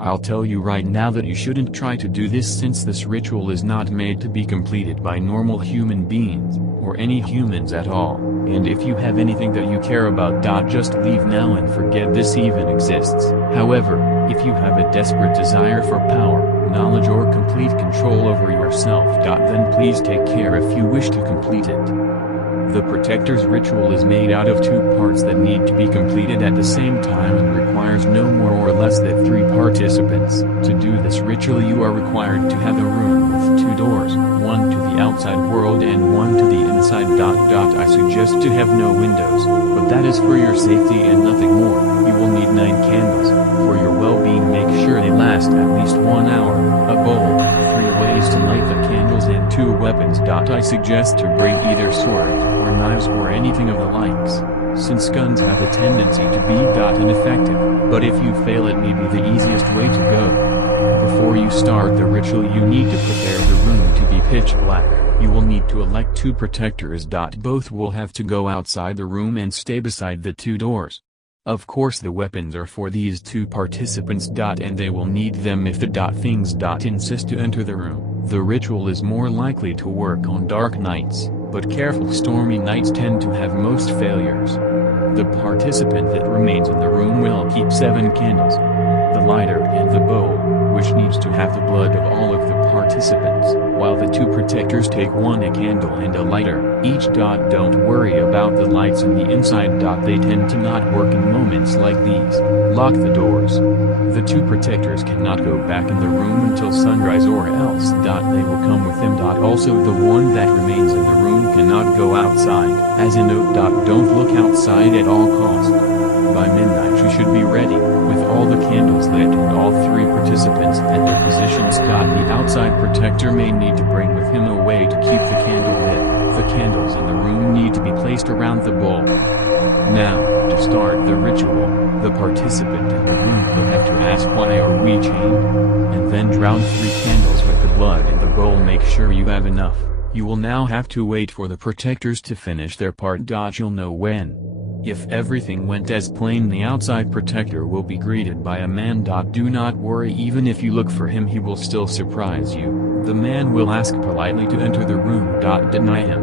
I'll tell you right now that you shouldn't try to do this, since this ritual is not made to be completed by normal human beings, or any humans at all, and if you have anything that you care about, just leave now and forget this even exists. However, if you have a desperate desire for power, knowledge or complete control over yourself, then please take care if you wish to complete it. The Protector's ritual is made out of 2 parts that need to be completed at the same time and requires no more or less than 3 participants. To do this ritual you are required to have a room with 2 doors, one to the outside world and one to the inside. I suggest to have no windows, but that is for your safety and nothing more. You will need 9 candles. For your well-being, make sure they last at least 1 hour. A bowl, 3 ways to light the candles, and 2 weapons. I suggest to bring either swords or knives or anything of the likes, since guns have a tendency to be ineffective, but if you fail it may be the easiest way to go. Before you start the ritual you need to prepare the room to be pitch black. You will need to elect 2 protectors. Both will have to go outside the room and stay beside the 2 doors. Of course the weapons are for these 2 participants. And they will need them if the things insist to enter the room. The ritual is more likely to work on dark nights, but careful, stormy nights tend to have most failures. The participant that remains in the room will keep 7 candles, the lighter and the bowl, which needs to have the blood of all of the participants, while the 2 protectors take a candle and a lighter each. Don't worry about the lights in the inside. They tend to not work in moments like these. Lock the doors. The 2 protectors cannot go back in the room until sunrise, or else they will come with them. Also the one that remains in the room cannot go outside. As a note, don't look outside at all costs. By midnight you should be ready, with all the candles lit and all 3 participants at their positions. The outside protector may need to bring with him a way to keep the candle lit. The candles in the room need to be placed around the bowl. Now, to start the ritual, the participant in the room will have to ask, "Why are we chained?" and then drown 3 candles with the blood in the bowl. Make sure you have enough. You will now have to wait for the protectors to finish their part. You'll know when. If everything went as planned, the outside protector will be greeted by a man. Do not worry, even if you look for him he will still surprise you. The man will ask politely to enter the room. Deny him.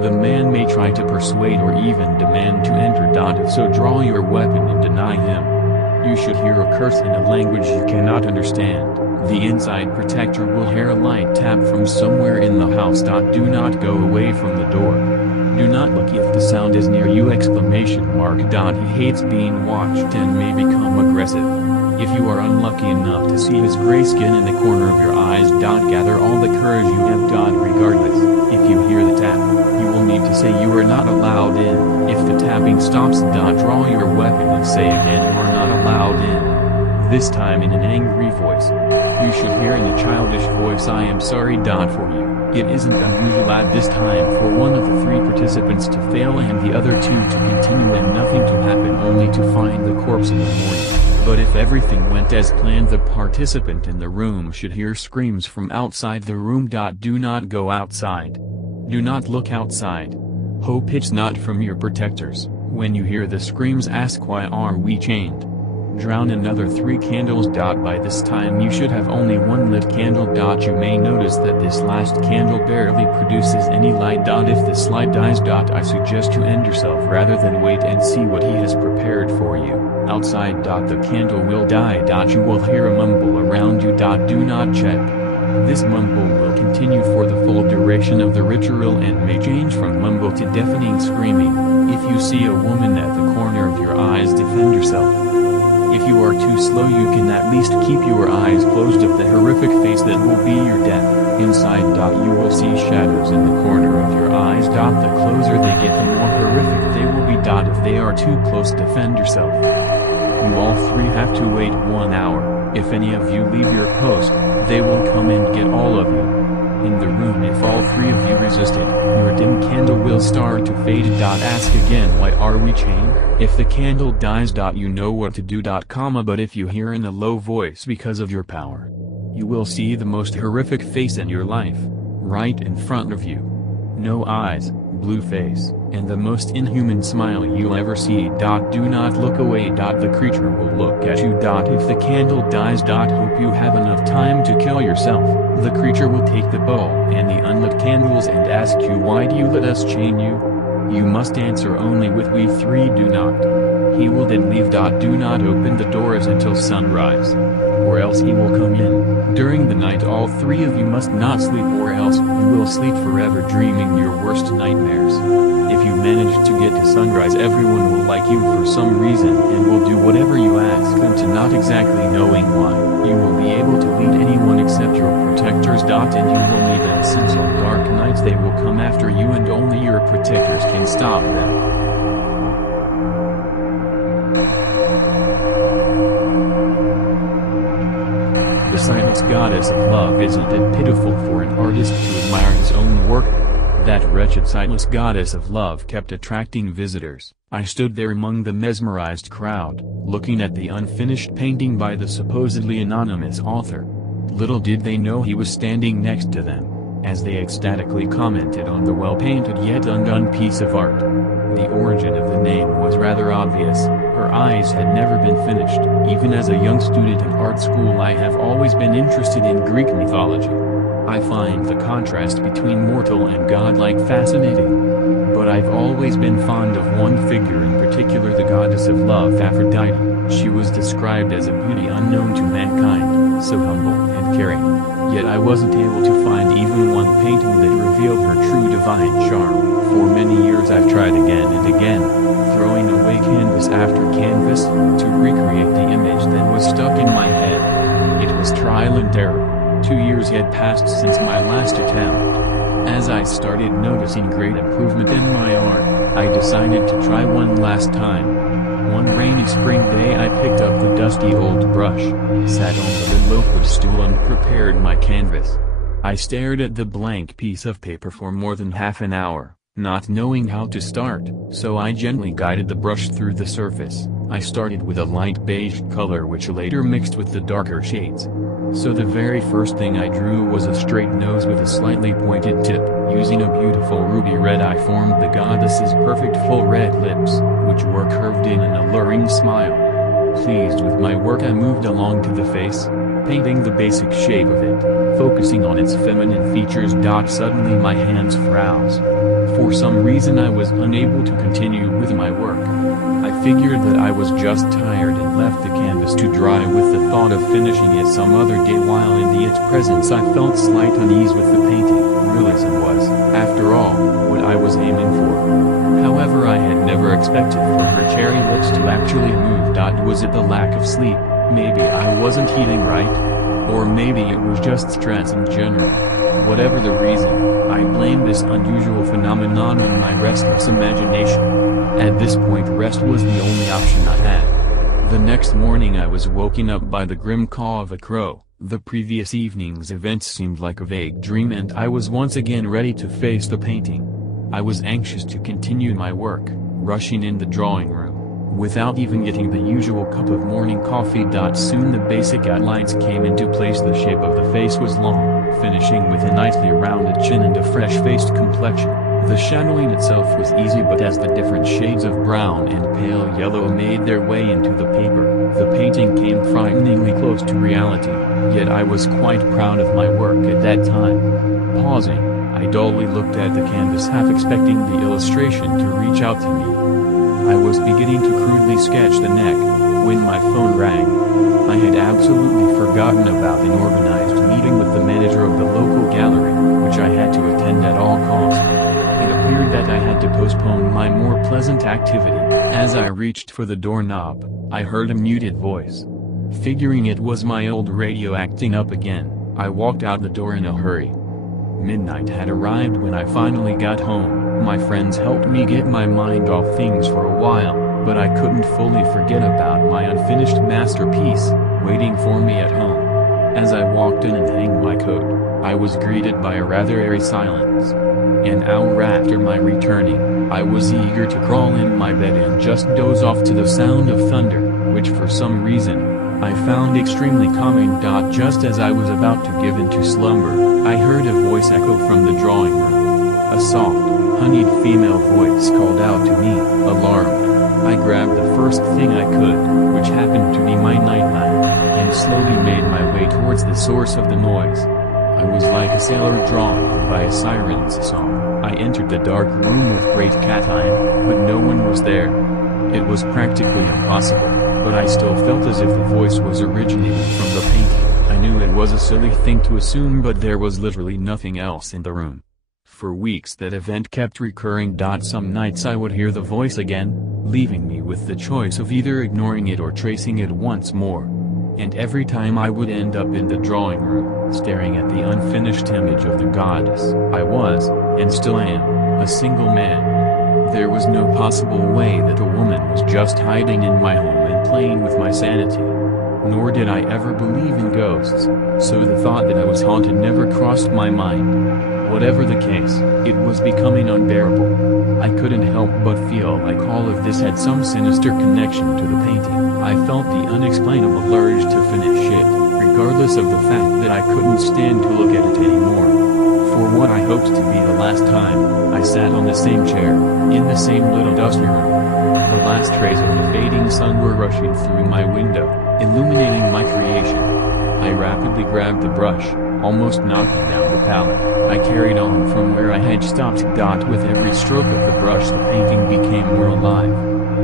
The man may try to persuade or even demand to enter. If so, draw your weapon and deny him. You should hear a curse in a language you cannot understand. The inside protector will hear a light tap from somewhere in the house. Do not go away from the door. Do not look if the sound is near you! He hates being watched and may become aggressive. If you are unlucky enough to see his gray skin in the corner of your eyes, gather all the courage you have. Regardless, if you hear the tap, you will need to say you are not allowed in. If the tapping stops, draw your weapon and say again you are not allowed in. This time in an angry voice. You should hear in a childish voice, "I am sorry for you." It isn't unusual at this time for one of the 3 participants to fail and the other 2 to continue and nothing to happen, only to find the corpse in the morning. But if everything went as planned, the participant in the room should hear screams from outside the room. Do not go outside. Do not look outside. Hope it's not from your protectors. When you hear the screams, ask, "Why are we chained?" Drown another 3 candles. By this time you should have only 1 lit candle. You may notice that this last candle barely produces any light. If this light dies, I suggest you end yourself rather than wait and see what he has prepared for you. Outside. The candle will die. You will hear a mumble around you. Do not check. This mumble will continue for the full duration of the ritual and may change from mumble to deafening screaming. If you see a woman at the corner of your eyes, defend yourself. If you are too slow, you can at least keep your eyes closed of the horrific face that will be your death. Inside. You will see shadows in the corner of your eyes. The closer they get, the more horrific they will be. If they are too close, defend yourself. You all 3 have to wait 1 hour. If any of you leave your post, they will come and get all of you. In the room, if all 3 of you resisted, your dim candle will start to fade. Ask again, "Why are we chained?" If the candle dies, you know what to do. But if you hear in a low voice because of your power, you will see the most horrific face in your life, right in front of you. No eyes, blue face, and the most inhuman smile you'll ever see. Do not look away. The creature will look at you. If the candle dies. Hope you have enough time to kill yourself. The creature will take the bowl and the unlit candles and ask you, why do you let us chain you? You must answer only with we three do not. He will then leave. Do not open the doors until sunrise, or else he will come in. During the night all three of you must not sleep, or else you will sleep forever dreaming your worst nightmares. If you manage to get to sunrise, everyone will like you for some reason and will do whatever you ask them to, not exactly knowing why. You will be able to lead anyone except your protectors. And you will need them, since on dark nights they will come after you and only your protectors can stop them. The sightless goddess of love. Isn't it pitiful for an artist to admire his own work? That wretched sightless goddess of love kept attracting visitors. I stood there among the mesmerized crowd, looking at the unfinished painting by the supposedly anonymous author. Little did they know he was standing next to them, as they ecstatically commented on the well-painted yet undone piece of art. The origin of the name was rather obvious. Her eyes had never been finished. Even as a young student in art school, I have always been interested in Greek mythology. I find the contrast between mortal and godlike fascinating. But I've always been fond of one figure in particular, the goddess of love, Aphrodite. She was described as a beauty unknown to mankind, so humble and caring. Yet I wasn't able to find even one painting that revealed her true divine charm. For many years I've tried again and again, throwing away canvas after canvas, to recreate the image that was stuck in my head. It was trial and error. 2 years had passed since my last attempt. As I started noticing great improvement in my art, I decided to try one last time. One rainy spring day I picked up the dusty old brush, sat on the little oakwood stool and prepared my canvas. I stared at the blank piece of paper for more than half an hour, not knowing how to start, so I gently guided the brush through the surface. I started with a light beige color which later mixed with the darker shades. So the very first thing I drew was a straight nose with a slightly pointed tip. Using a beautiful ruby red I formed the goddess's perfect full red lips, which were curved in an alluring smile. Pleased with my work I moved along to the face, painting the basic shape of it, focusing on its feminine features. Suddenly my hands froze. For some reason I was unable to continue with my work. I figured that I was just tired and left the canvas to dry with the thought of finishing it some other day. While in its presence I felt slight unease with the painting. Realism was, after all, what I was aiming for. However, I had never expected for her cherry lips to actually move. Was it the lack of sleep? Maybe I wasn't eating right? Or maybe it was just stress in general. Whatever the reason, I blamed this unusual phenomenon on my restless imagination. At this point rest was the only option I had. The next morning I was woken up by the grim caw of a crow. The previous evening's events seemed like a vague dream and I was once again ready to face the painting. I was anxious to continue my work, rushing in the drawing room, without even getting the usual cup of morning coffee. Soon the basic outlines came into place. The shape of the face was long, finishing with a nicely rounded chin and a fresh-faced complexion. The shadowing itself was easy, but as the different shades of brown and pale yellow made their way into the paper, the painting came frighteningly close to reality. Yet I was quite proud of my work at that time. Pausing, I dully looked at the canvas, half expecting the illustration to reach out to me. I was beginning to crudely sketch the neck, when my phone rang. I had absolutely forgotten about an organized meeting with the manager of the local gallery, which I had to attend at all costs. It appeared that I had to postpone my more pleasant activity. As I reached for the doorknob, I heard a muted voice. Figuring it was my old radio acting up again, I walked out the door in a hurry. Midnight had arrived when I finally got home. My friends helped me get my mind off things for a while, but I couldn't fully forget about my unfinished masterpiece, waiting for me at home. As I walked in and hung my coat, I was greeted by a rather airy silence. An hour after my returning, I was eager to crawl in my bed and just doze off to the sound of thunder, which for some reason, I found extremely calming. Just as I was about to give into slumber, I heard a voice echo from the drawing room. A soft, honeyed female voice called out to me, alarmed. I grabbed the first thing I could, which happened to be my nightlamp, and slowly made my way towards the source of the noise. I was like a sailor drawn by a siren's song. I entered the dark room with great cat-eyeing, but no one was there. It was practically impossible, but I still felt as if the voice was originating from the painting. I knew it was a silly thing to assume, but there was literally nothing else in the room. For weeks that event kept recurring. Some nights I would hear the voice again, leaving me with the choice of either ignoring it or tracing it once more. And every time I would end up in the drawing room, staring at the unfinished image of the goddess. I was, and still am, a single man. There was no possible way that a woman was just hiding in my home and playing with my sanity. Nor did I ever believe in ghosts, so the thought that I was haunted never crossed my mind. Whatever the case, it was becoming unbearable. I couldn't help but feel like all of this had some sinister connection to the painting. I felt the unexplainable urge to finish it, regardless of the fact that I couldn't stand to look at it anymore. For what I hoped to be the last time, I sat on the same chair, in the same little dusty room. The last rays of the fading sun were rushing through my window, illuminating my creation. I rapidly grabbed the brush, almost knocking down the palette. I carried on from where I had stopped. With every stroke of the brush the painting became more alive.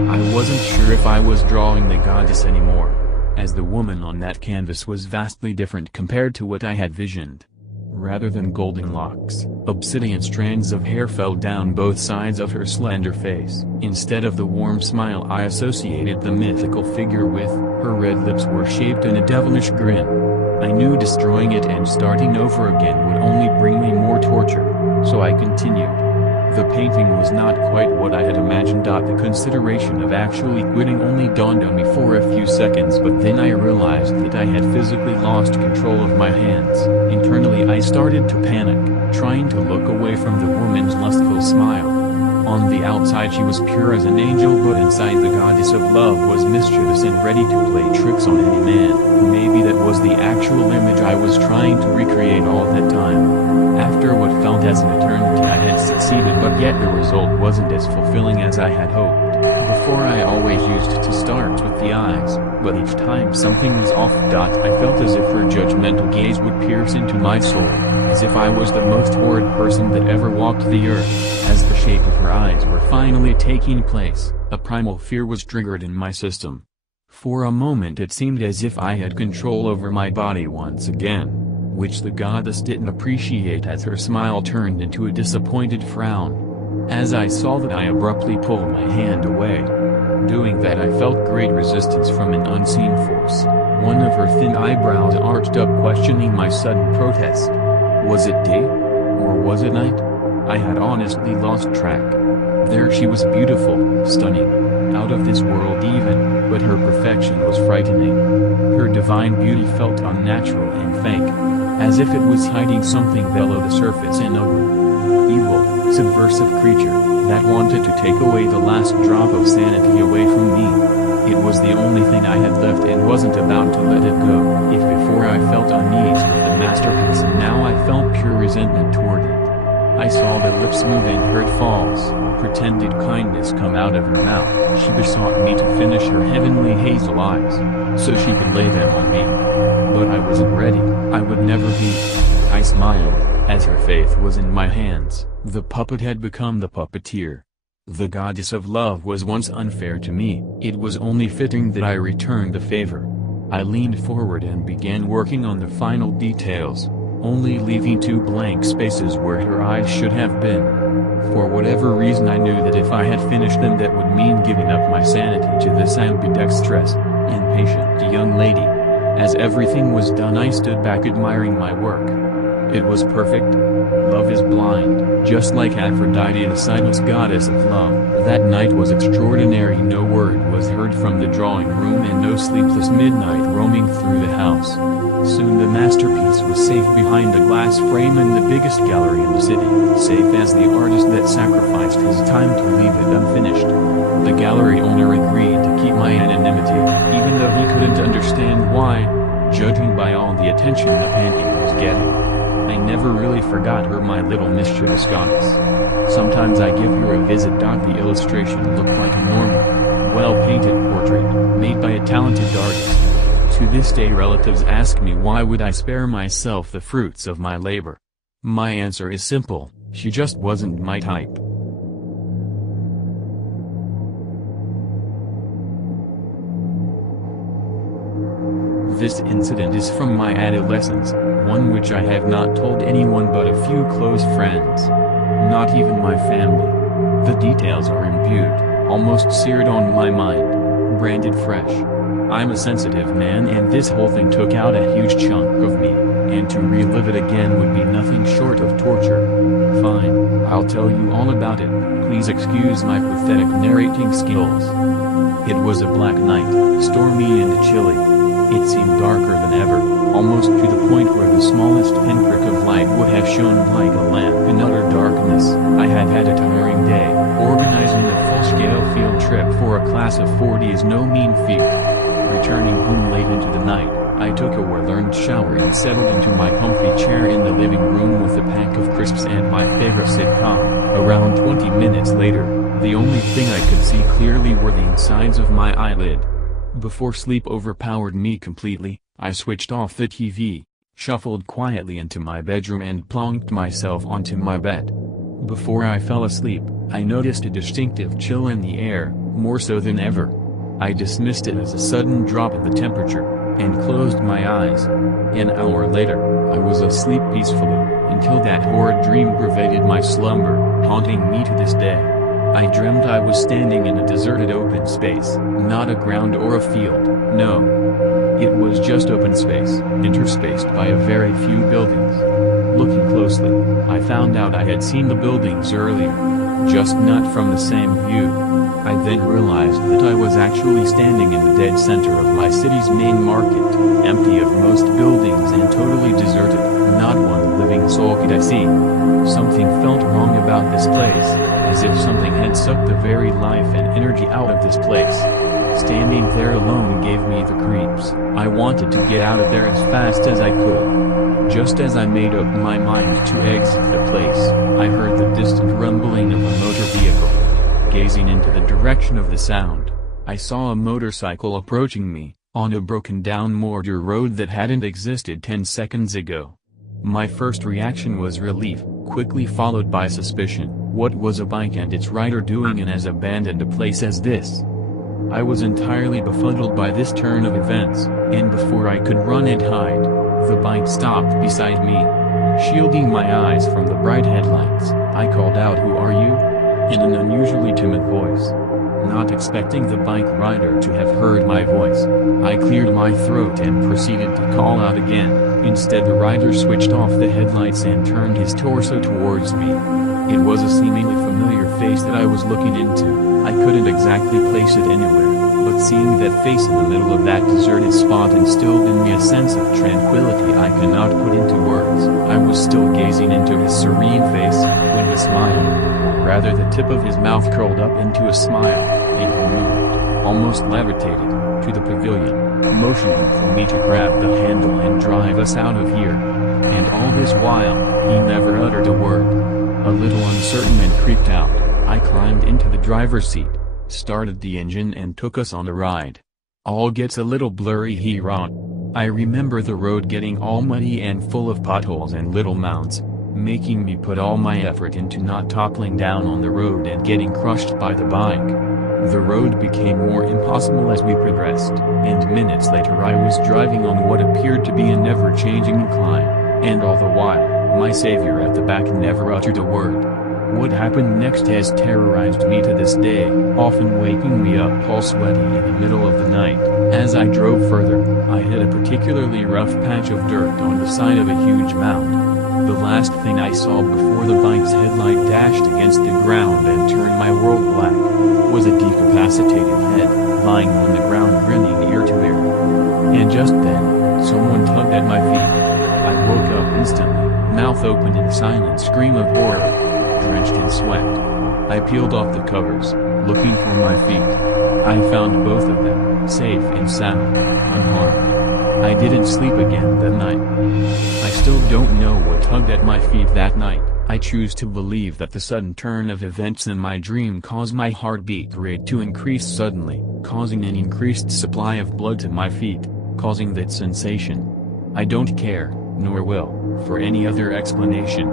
I wasn't sure if I was drawing the goddess anymore, as the woman on that canvas was vastly different compared to what I had visioned. Rather than golden locks, obsidian strands of hair fell down both sides of her slender face. Instead of the warm smile I associated the mythical figure with, her red lips were shaped in a devilish grin. I knew destroying it and starting over again would only bring me more torture, so I continued. The painting was not quite what I had imagined. The consideration of actually quitting only dawned on me for a few seconds, but then I realized that I had physically lost control of my hands. Internally I started to panic, trying to look away from the woman's lustful smile. On the outside she was pure as an angel, but inside the goddess of love was mischievous and ready to play tricks on any man. Maybe that was the actual image I was trying to recreate all that time. After what felt as an eternity I had succeeded, but yet the result wasn't as fulfilling as I had hoped. Before I always used to start with the eyes, but each time something was off. I felt as if her judgmental gaze would pierce into my soul, as if I was the most horrid person that ever walked the earth. As the shape of her eyes were finally taking place, a primal fear was triggered in my system. For a moment it seemed as if I had control over my body once again, which the goddess didn't appreciate as her smile turned into a disappointed frown. As I saw that, I abruptly pulled my hand away. Doing that I felt great resistance from an unseen force. One of her thin eyebrows arched up, questioning my sudden protest. Was it day? Or was it night? I had honestly lost track. There she was, beautiful, stunning, out of this world even, but her perfection was frightening. Her divine beauty felt unnatural and fake, as if it was hiding something below the surface, an ugly, evil, subversive creature that wanted to take away the last drop of sanity away from me. It was the only thing I had left and wasn't about to let it go. If before I felt unease with the masterpiece, and now I felt pure resentment toward it. I saw the lips move and heard false, pretended kindness come out of her mouth. She besought me to finish her heavenly hazel eyes, so she could lay them on me. But I wasn't ready. I would never be. I smiled, as her faith was in my hands. The puppet had become the puppeteer. The goddess of love was once unfair to me. It was only fitting that I returned the favor. I leaned forward and began working on the final details, only leaving 2 blank spaces where her eyes should have been. For whatever reason I knew that if I had finished them that would mean giving up my sanity to this ambidextrous, impatient young lady. As everything was done I stood back admiring my work. It was perfect. Love is blind, just like Aphrodite, the sightless goddess of love. That night was extraordinary. No word was heard from the drawing room and no sleepless midnight roaming through the house. Soon the masterpiece was safe behind a glass frame in the biggest gallery in the city, safe as the artist that sacrificed his time to leave it unfinished. The gallery owner agreed to keep my anonymity, even though he couldn't understand why, judging by all the attention the painting was getting. I never really forgot her, my little mischievous goddess. Sometimes I give her a visit. The illustration looked like a normal, well-painted portrait, made by a talented artist. To this day relatives ask me why would I spare myself the fruits of my labor. My answer is simple: she just wasn't my type. This incident is from my adolescence, one which I have not told anyone but a few close friends. Not even my family. The details are imbued, almost seared on my mind, branded fresh. I'm a sensitive man, and this whole thing took out a huge chunk of me, and to relive it again would be nothing short of torture. Fine, I'll tell you all about it, please excuse my pathetic narrating skills. It was a black night, stormy and chilly. It seemed darker than ever, almost to the point where the smallest pinprick of light would have shone like a lamp in utter darkness. I had had a tiring day. Organizing a full-scale field trip for a class of 40 is no mean feat. Returning home late into the night, I took a well-earned shower and settled into my comfy chair in the living room with a pack of crisps and my favorite sitcom. Around 20 minutes later, the only thing I could see clearly were the insides of my eyelid. Before sleep overpowered me completely, I switched off the TV, shuffled quietly into my bedroom and plonked myself onto my bed. Before I fell asleep, I noticed a distinctive chill in the air, more so than ever. I dismissed it as a sudden drop in the temperature, and closed my eyes. An hour later, I was asleep peacefully, until that horrid dream pervaded my slumber, haunting me to this day. I dreamt I was standing in a deserted open space, not a ground or a field, no. It was just open space, interspaced by a very few buildings. Looking closely, I found out I had seen the buildings earlier, just not from the same view. I then realized that I was actually standing in the dead center of my city's main market, empty of most buildings and totally deserted. Not one living soul could I see. Something felt wrong about this place, as if something had sucked the very life and energy out of this place. Standing there alone gave me the creeps. I wanted to get out of there as fast as I could. Just as I made up my mind to exit the place, I heard the distant rumbling of a motor vehicle. Gazing into the direction of the sound, I saw a motorcycle approaching me, on a broken-down mortar road that hadn't existed 10 seconds ago. My first reaction was relief, quickly followed by suspicion. What was a bike and its rider doing in as abandoned a place as this? I was entirely befuddled by this turn of events, and before I could run and hide, the bike stopped beside me. Shielding my eyes from the bright headlights, I called out, "Who are you?" in an unusually timid voice. Not expecting the bike rider to have heard my voice, I cleared my throat and proceeded to call out again. Instead, the rider switched off the headlights and turned his torso towards me. It was a seemingly familiar face that I was looking into. I couldn't exactly place it anywhere, but seeing that face in the middle of that deserted spot instilled in me a sense of tranquility I cannot put into words. I was still gazing into his serene face, when he smiled, or rather the tip of his mouth curled up into a smile, and he moved, almost levitated, to the pavilion, motioning for me to grab the handle and drive us out of here. And all this while, he never uttered a word. A little uncertain and creeped out, I climbed into the driver's seat, started the engine and took us on a ride. All gets a little blurry here on. I remember the road getting all muddy and full of potholes and little mounds, making me put all my effort into not toppling down on the road and getting crushed by the bike. The road became more impossible as we progressed, and minutes later I was driving on what appeared to be a never-changing incline, and all the while, my savior at the back never uttered a word. What happened next has terrorized me to this day, often waking me up all sweaty in the middle of the night. As I drove further, I hit a particularly rough patch of dirt on the side of a huge mound. The last thing I saw before the bike's headlight dashed against the ground and turned my world black, was a decapacitated head, lying on the ground grinning ear to ear. And just then, someone tugged at my feet. I woke up instantly, mouth open in a silent scream of horror. Drenched in sweat, I peeled off the covers, looking for my feet. I found both of them, safe and sound, unharmed. I didn't sleep again that night. I still don't know what tugged at my feet that night. I choose to believe that the sudden turn of events in my dream caused my heartbeat rate to increase suddenly, causing an increased supply of blood to my feet, causing that sensation. I don't care, nor will, for any other explanation.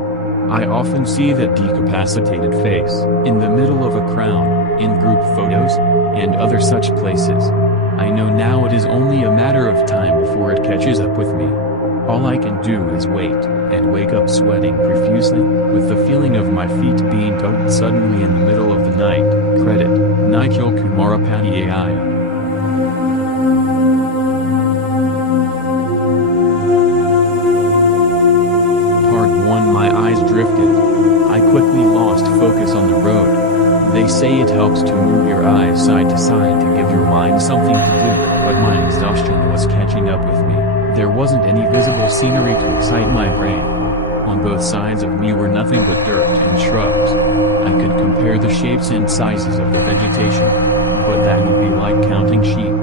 I often see that decapacitated face in the middle of a crowd, in group photos, and other such places. I know now it is only a matter of time before it catches up with me. All I can do is wait, and wake up sweating profusely, with the feeling of my feet being tugged suddenly in the middle of the night. Credit, Nikhil Kumarapatiaya. Part 1. My eyes drifted. I quickly lost focus on the road. They say it helps to move your eyes side to side to give your mind something to do, but my exhaustion was catching up with me. There wasn't any visible scenery to excite my brain. On both sides of me were nothing but dirt and shrubs. I could compare the shapes and sizes of the vegetation, but that would be like counting sheep.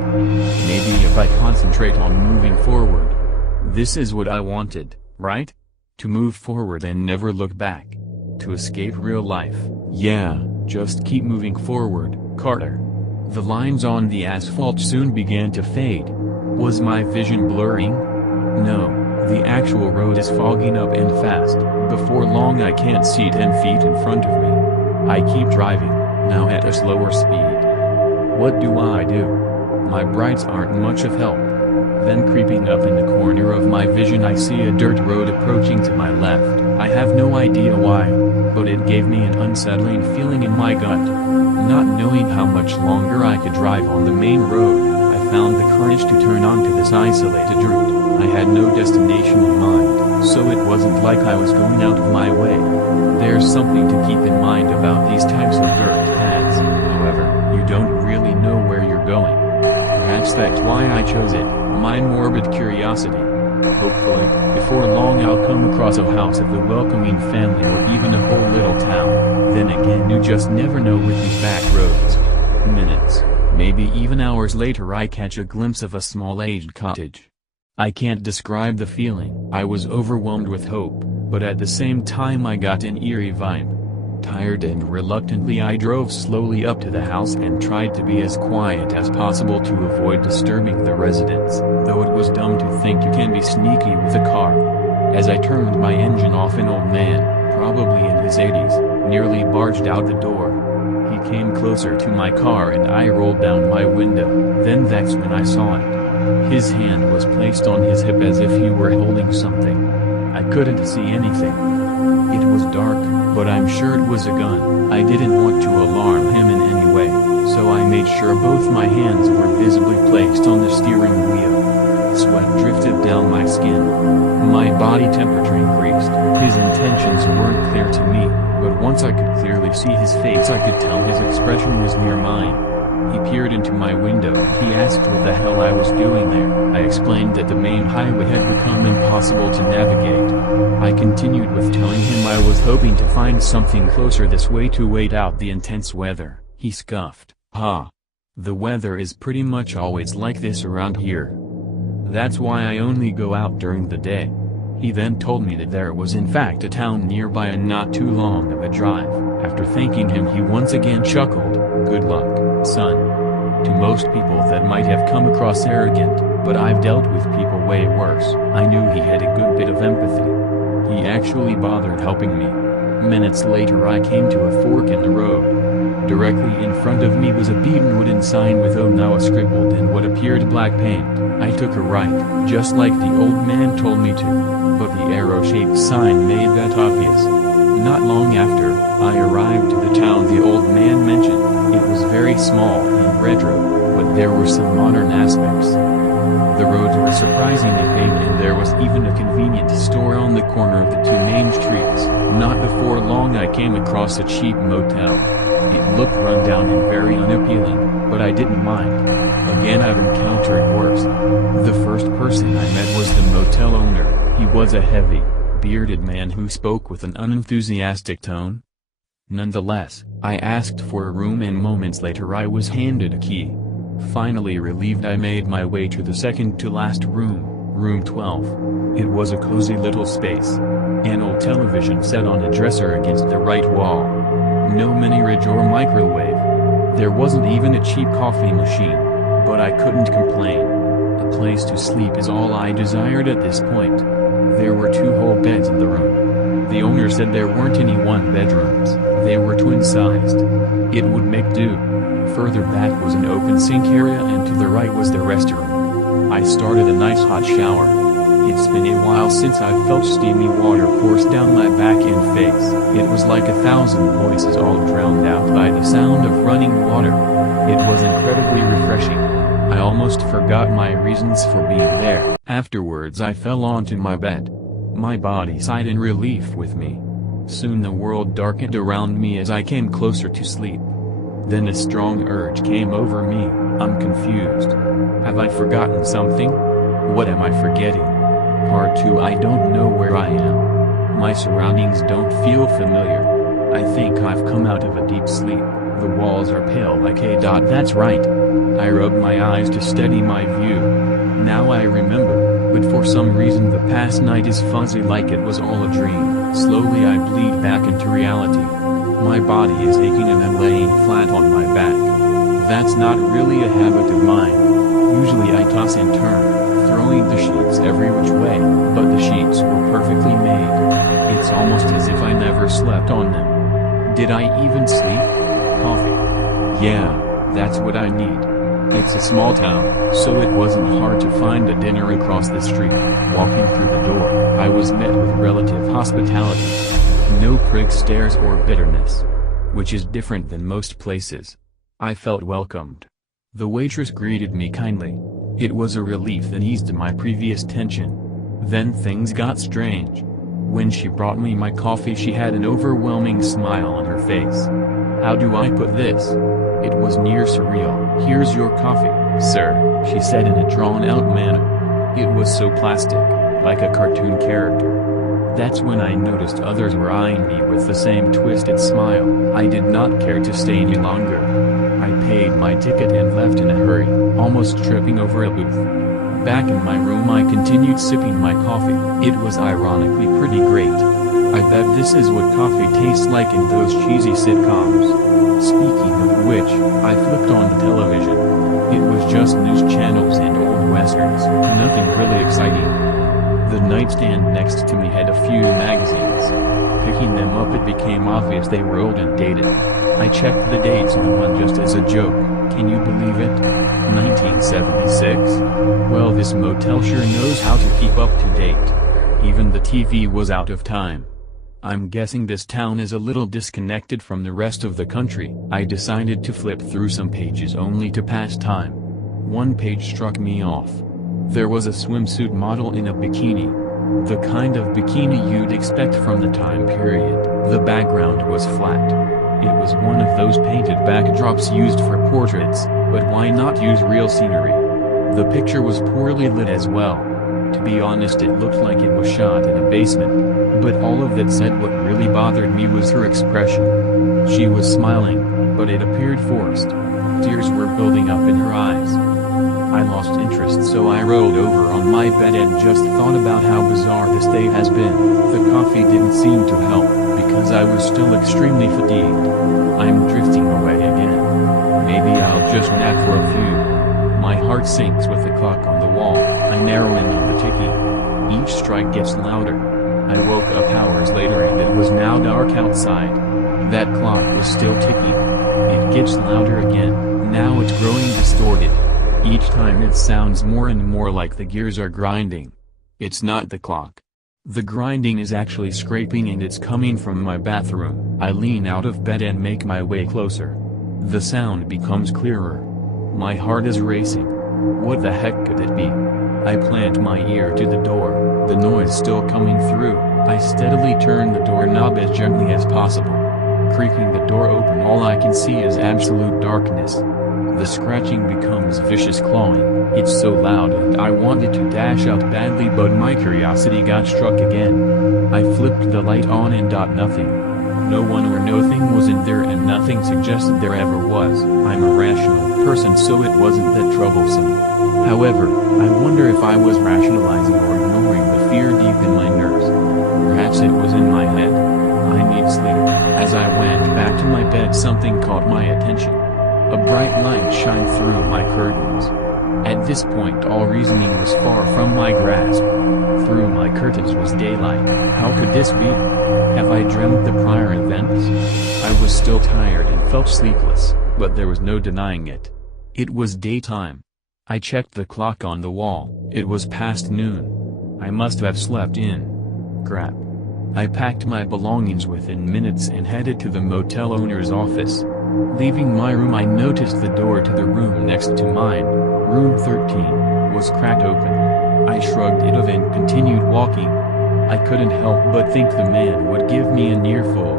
Maybe if I concentrate on moving forward. This is what I wanted, right? To move forward and never look back. To escape real life. Yeah, just keep moving forward, Carter. The lines on the asphalt soon began to fade. Was my vision blurring? No, the actual road is fogging up and fast. Before long I can't see 10 feet in front of me. I keep driving, now at a slower speed. What do? My brights aren't much of help. Then creeping up in the corner of my vision I see a dirt road approaching to my left. I have no idea why, but it gave me an unsettling feeling in my gut. Not knowing how much longer I could drive on the main road, I found the courage to turn onto this isolated route. I had no destination in mind, so it wasn't like I was going out of my way. There's something to keep in mind about these types of dirt paths, however, you don't really know where you're going. Perhaps that's why I chose it, my morbid curiosity. Hopefully, before long I'll come across a house of the welcoming family or even a whole little town. Then again, you just never know with these back roads. Minutes, maybe even hours later I catch a glimpse of a small aged cottage. I can't describe the feeling. I was overwhelmed with hope, but at the same time I got an eerie vibe. Tired and reluctantly I drove slowly up to the house and tried to be as quiet as possible to avoid disturbing the residents, though it was dumb to think you can be sneaky with a car. As I turned my engine off, an old man, probably in his 80s, nearly barged out the door. He came closer to my car and I rolled down my window, then that's when I saw it. His hand was placed on his hip as if he were holding something. I couldn't see anything. It was dark, but I'm sure it was a gun. I didn't want to alarm him in any way, so I made sure both my hands were visibly placed on the steering wheel. Sweat drifted down my skin. My body temperature increased. His intentions weren't clear to me, but once I could clearly see his face I could tell his expression was near mine. He peered into my window and he asked what the hell I was doing there. I explained that the main highway had become impossible to navigate. I continued with telling him I was hoping to find something closer this way to wait out the intense weather. He scoffed. The weather is pretty much always like this around here. That's why I only go out during the day. He then told me that there was in fact a town nearby and not too long of a drive. After thanking him he once again chuckled. Good luck, son. To most people that might have come across arrogant, but I've dealt with people way worse. I knew he had a good bit of empathy. He actually bothered helping me. Minutes later I came to a fork in the road. Directly in front of me was a beaten wooden sign with "Oh Now" scribbled in what appeared black paint. I took a right, just like the old man told me to, but the arrow-shaped sign made that obvious. Not long after, I arrived to the town the old man mentioned. It was very small and retro, but there were some modern aspects. The roads were surprisingly paved and there was even a convenience store on the corner of the two main streets. Not before long I came across a cheap motel. It looked run down and very unappealing, but I didn't mind. Again, I've encountered worse. The first person I met was the motel owner. He was a heavy, bearded man who spoke with an unenthusiastic tone. Nonetheless, I asked for a room and moments later I was handed a key. Finally relieved, I made my way to the second to last room, room 12. It was a cozy little space. An old television set on a dresser against the right wall. No mini fridge or microwave. There wasn't even a cheap coffee machine, but I couldn't complain. A place to sleep is all I desired at this point. There were 2 whole beds in the room. The owner said there weren't any one-bedrooms, they were twin-sized. It would make do. Further back was an open sink area and to the right was the restroom. I started a nice hot shower. It's been a while since I've felt steamy water course down my back and face. It was like 1,000 voices all drowned out by the sound of running water. It was incredibly refreshing. I almost forgot my reasons for being there. Afterwards I fell onto my bed. My body sighed in relief with me. Soon the world darkened around me as I came closer to sleep. Then a strong urge came over me. I'm confused. Have I forgotten something? What am I forgetting? Part 2. I don't know where I am. My surroundings don't feel familiar. I think I've come out of a deep sleep. The walls are pale like a dot. That's right. I rubbed my eyes to steady my view. Now I remember, but for some reason the past night is fuzzy like it was all a dream. Slowly I bleed back into reality. My body is aching and I'm laying flat on my back. That's not really a habit of mine. Usually I toss and turn, throwing the sheets every which way, but the sheets were perfectly made. It's almost as if I never slept on them. Did I even sleep? Coffee. Yeah, that's what I need. It's a small town, so it wasn't hard to find a dinner across the street. Walking through the door, I was met with relative hospitality. No prig stares or bitterness. Which is different than most places. I felt welcomed. The waitress greeted me kindly. It was a relief that eased my previous tension. Then things got strange. When she brought me my coffee she had an overwhelming smile on her face. How do I put this? It was near surreal. Here's your coffee, sir, she said in a drawn-out manner. It was so plastic, like a cartoon character. That's when I noticed others were eyeing me with the same twisted smile. I did not care to stay any longer. I paid my ticket and left in a hurry, almost tripping over a booth. Back in my room I continued sipping my coffee. It was ironically pretty great. I bet this is what coffee tastes like in those cheesy sitcoms. Speaking of which, I flipped on the television. It was just news channels and old westerns, nothing really exciting. The nightstand next to me had a few magazines. Picking them up it became obvious they were old and dated. I checked the dates on one just as a joke. Can you believe it? 1976? Well, this motel sure knows how to keep up to date. Even the TV was out of time. I'm guessing this town is a little disconnected from the rest of the country. I decided to flip through some pages only to pass time. One page struck me off. There was a swimsuit model in a bikini. The kind of bikini you'd expect from the time period. The background was flat. It was one of those painted backdrops used for portraits, but why not use real scenery? The picture was poorly lit as well. To be honest, it looked like it was shot in a basement. But all of that said, what really bothered me was her expression. She was smiling, but it appeared forced. Tears were building up in her eyes. I lost interest, so I rolled over on my bed and just thought about how bizarre this day has been. The coffee didn't seem to help, because I was still extremely fatigued. I'm drifting away again. Maybe I'll just nap for a few. My heart sinks with the clock on the wall. I narrow in on the ticking. Each strike gets louder. I woke up hours later and it was now dark outside. That clock was still ticking. It gets louder again. Now it's growing distorted. Each time it sounds more and more like the gears are grinding. It's not the clock. The grinding is actually scraping and it's coming from my bathroom. I lean out of bed and make my way closer. The sound becomes clearer. My heart is racing. What the heck could it be? I plant my ear to the door, the noise still coming through. I steadily turn the doorknob as gently as possible. Creaking the door open, all I can see is absolute darkness. The scratching becomes vicious clawing. It's so loud and I wanted to dash out badly, but my curiosity got struck again. I flipped the light on and nothing. No one or nothing was in there and nothing suggested there ever was. I'm a rational person, so it wasn't that troublesome. However, I wonder if I was rationalizing or ignoring the fear deep in my nerves. Perhaps it was in my head. I need sleep. As I went back to my bed, something caught my attention. A bright light shined through my curtains. At this point all reasoning was far from my grasp. Through my curtains was daylight. How could this be? Have I dreamt the prior events? I was still tired and felt sleepless, but there was no denying it. It was daytime. I checked the clock on the wall. It was past noon. I must have slept in. Crap. I packed my belongings within minutes and headed to the motel owner's office. Leaving my room, I noticed the door to the room next to mine, room 13, was cracked open. I shrugged it off and continued walking. I couldn't help but think the man would give me an earful.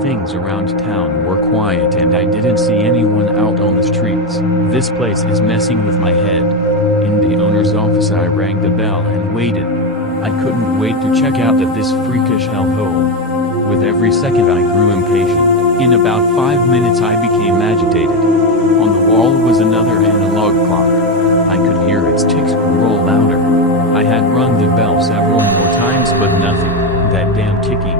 Things around town were quiet and I didn't see anyone out on the streets. This place is messing with my head. In the owner's office I rang the bell and waited. I couldn't wait to check out of this freakish hellhole. With every second I grew impatient. In about 5 minutes I became agitated. On the wall was another analog clock. I could hear its ticks roll louder. I had rung the bell several more times but nothing. That damn ticking.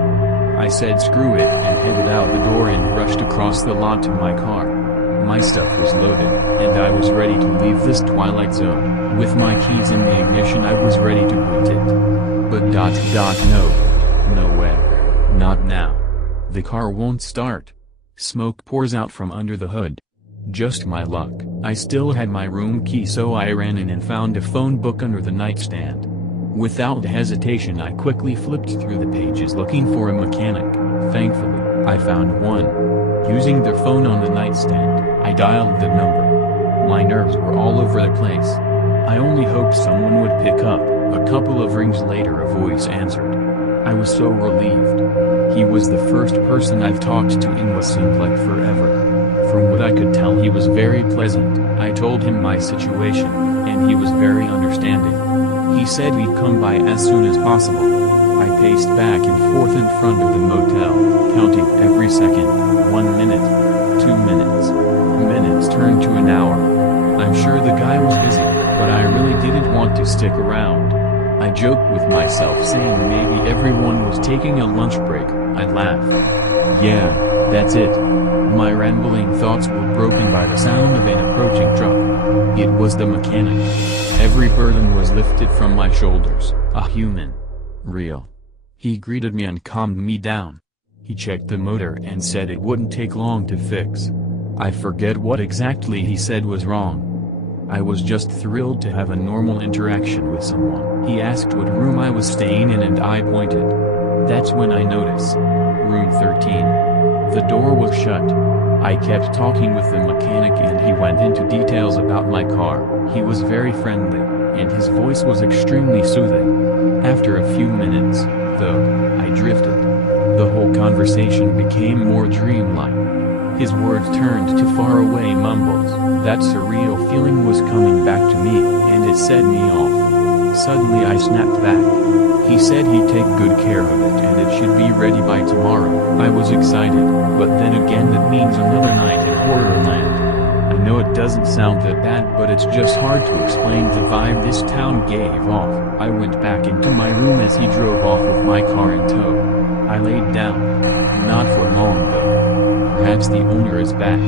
I said screw it and headed out the door and rushed across the lot to my car. My stuff was loaded, and I was ready to leave this twilight zone. With my keys in the ignition I was ready to boot it. But no way. Not now. The car won't start. Smoke pours out from under the hood. Just my luck. I still had my room key, so I ran in and found a phone book under the nightstand. Without hesitation I quickly flipped through the pages looking for a mechanic. Thankfully, I found one. Using the phone on the nightstand, I dialed the number. My nerves were all over the place. I only hoped someone would pick up. A couple of rings later a voice answered. I was so relieved. He was the first person I've talked to in what seemed like forever. From what I could tell he was very pleasant. I told him my situation, and he was very understanding. He said he'd come by as soon as possible. I paced back and forth in front of the motel, counting every second. 1 minute. 2 minutes. Minutes turned to an hour. I'm sure the guy was busy, but I really didn't want to stick around. I joked with myself saying maybe everyone was taking a lunch break. I laughed. Yeah, that's it. My rambling thoughts were broken by the sound of an approaching truck. It was the mechanic. Every burden was lifted from my shoulders. A human. Real. He greeted me and calmed me down. He checked the motor and said it wouldn't take long to fix. I forget what exactly he said was wrong. I was just thrilled to have a normal interaction with someone. He asked what room I was staying in and I pointed. That's when I noticed. Room 13. The door was shut. I kept talking with the mechanic and he went into details about my car. He was very friendly, and his voice was extremely soothing. After a few minutes, though, I drifted. The whole conversation became more dreamlike. His words turned to faraway mumbles. That surreal feeling was coming back to me, and it set me off. Suddenly I snapped back. He said he'd take good care of it and it should be ready by tomorrow. I was excited, but then again that means another night in Horrorland. I know it doesn't sound that bad, but it's just hard to explain the vibe this town gave off. I went back into my room as he drove off with my car in tow. I laid down. Not for long though. Perhaps the owner is back.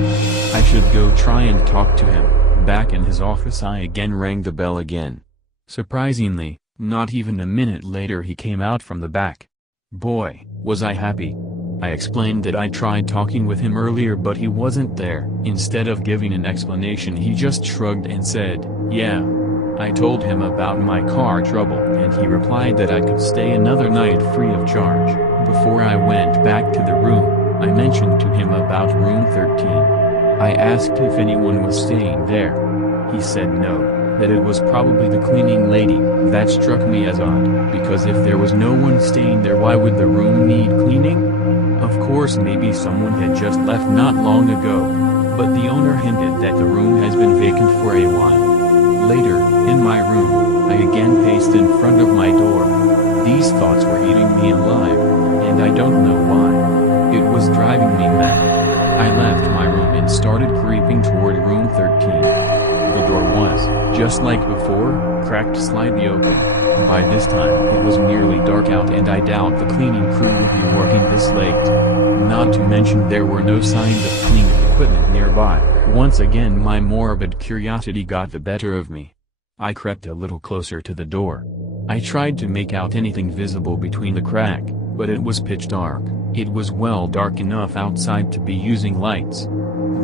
I should go try and talk to him. Back in his office I again rang the bell again. Surprisingly, not even a minute later he came out from the back. Boy, was I happy. I explained that I tried talking with him earlier but he wasn't there. Instead of giving an explanation he just shrugged and said, yeah. I told him about my car trouble and he replied that I could stay another night free of charge. Before I went back to the room, I mentioned to him about room 13. I asked if anyone was staying there. He said no, that it was probably the cleaning lady. That struck me as odd, because if there was no one staying there why would the room need cleaning? Of course maybe someone had just left not long ago, but the owner hinted that the room has been vacant for a while. Later, in my room, I again paced in front of my door. These thoughts were eating me alive, and I don't know why. It was driving me mad. I left my room and started creeping toward room 13. The door was, just like before, cracked slightly open. By this time it was nearly dark out and I doubt the cleaning crew would be working this late. Not to mention there were no signs of cleaning equipment nearby. Once again my morbid curiosity got the better of me. I crept a little closer to the door. I tried to make out anything visible between the crack, but it was pitch dark. It was well dark enough outside to be using lights.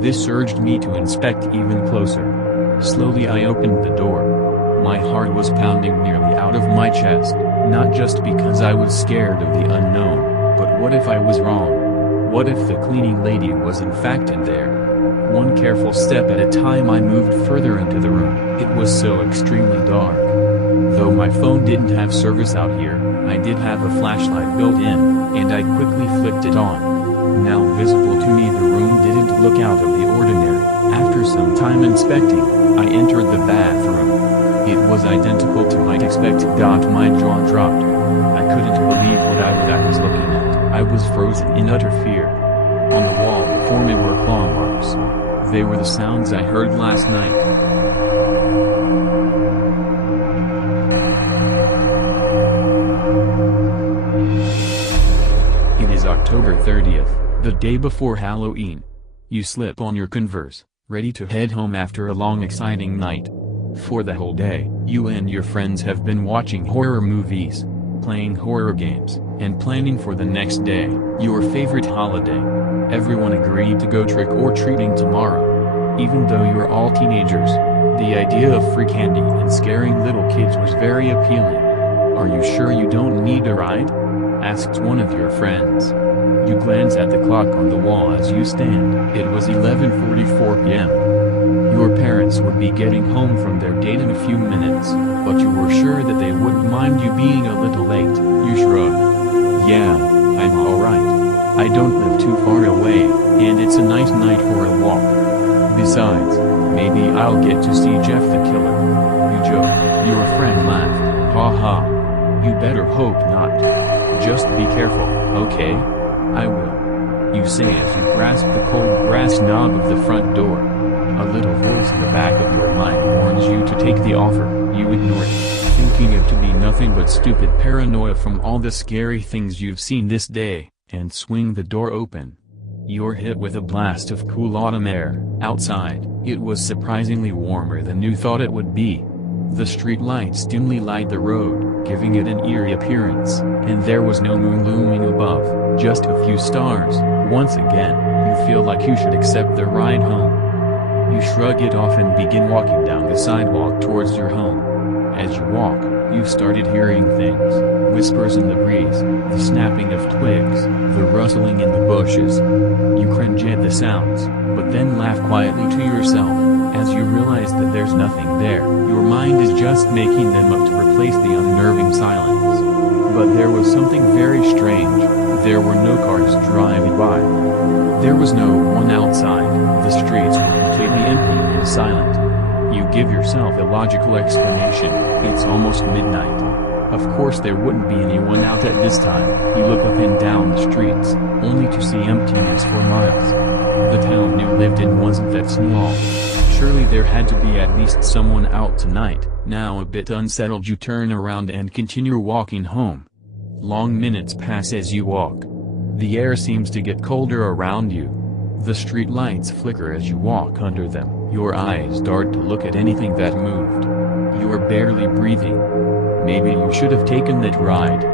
This urged me to inspect even closer. Slowly I opened the door. My heart was pounding nearly out of my chest, not just because I was scared of the unknown, but what if I was wrong? What if the cleaning lady was in fact in there? One careful step at a time I moved further into the room. It was so extremely dark. Though my phone didn't have service out here, I did have a flashlight built in, and I quickly flicked it on. Now visible to me, the room didn't look out of the ordinary. After some time inspecting, I entered the bathroom. It was identical to might expect. My jaw dropped. I couldn't believe what I was looking at. I was frozen in utter fear. On the wall before me were claw marks. They were the sounds I heard last night. It is October 30th, the day before Halloween. You slip on your Converse, ready to head home after a long exciting night. For the whole day, you and your friends have been watching horror movies, playing horror games, and planning for the next day, your favorite holiday. Everyone agreed to go trick-or-treating tomorrow. Even though you're all teenagers, the idea of free candy and scaring little kids was very appealing. Are you sure you don't need a ride? Asked one of your friends. You glance at the clock on the wall as you stand. It was 11:44 p.m. Your parents would be getting home from their date in a few minutes, but you were sure that they wouldn't mind you being a little late. You shrugged. Yeah, I'm alright. I don't live too far away, and it's a nice night for a walk. Besides, maybe I'll get to see Jeff the Killer. You joked. Your friend laughed. Ha ha. You better hope not. Just be careful, okay? I will. You say as you grasp the cold brass knob of the front door. A little voice in the back of your mind warns you to take the offer. You ignore it, thinking it to be nothing but stupid paranoia from all the scary things you've seen this day, and swing the door open. You're hit with a blast of cool autumn air. Outside, it was surprisingly warmer than you thought it would be. The street lights dimly light the road, giving it an eerie appearance, and there was no moon looming above, just a few stars. Once again, you feel like you should accept the ride home. You shrug it off and begin walking down the sidewalk towards your home. As you walk, you've started hearing things, whispers in the breeze, the snapping of twigs, the rustling in the bushes. You cringe at the sounds, but then laugh quietly to yourself, as you realize that there's nothing there. Your mind is just making them up to replace the unnerving silence. But there was something very strange. There were no cars driving by. There was no one outside. The streets were completely empty and silent. You give yourself a logical explanation. It's almost midnight. Of course there wouldn't be anyone out at this time. You look up and down the streets, only to see emptiness for miles. The town you lived in wasn't that small. Surely there had to be at least someone out tonight. Now a bit unsettled, you turn around and continue walking home. Long minutes pass as you walk. The air seems to get colder around you. The street lights flicker as you walk under them. Your eyes dart to look at anything that moved. You're barely breathing. Maybe you should have taken that ride.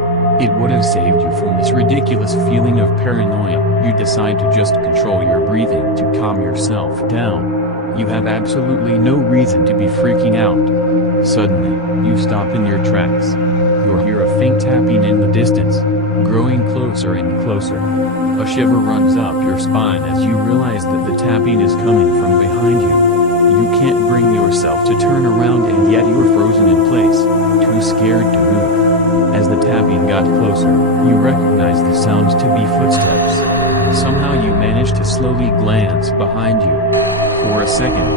It would have saved you from this ridiculous feeling of paranoia. You decide to just control your breathing to calm yourself down. You have absolutely no reason to be freaking out. Suddenly, you stop in your tracks. You hear a faint tapping in the distance, growing closer and closer. A shiver runs up your spine as you realize that the tapping is coming from behind you. You can't bring yourself to turn around, and yet you're frozen in place, too scared to move. As the tapping got closer, you recognize the sounds to be footsteps. Somehow you manage to slowly glance behind you. For a second,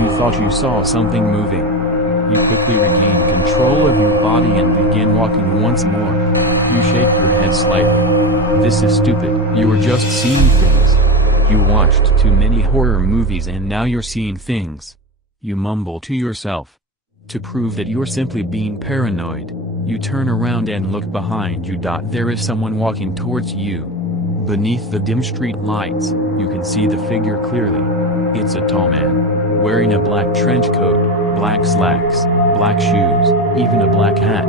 you thought you saw something moving. You quickly regain control of your body and begin walking once more. You shake your head slightly. This is stupid. You were just seeing things. You watched too many horror movies and now you're seeing things. You mumble to yourself. To prove that you're simply being paranoid, you turn around and look behind you. There is someone walking towards you. Beneath the dim street lights, you can see the figure clearly. It's a tall man, wearing a black trench coat, black slacks, black shoes, even a black hat.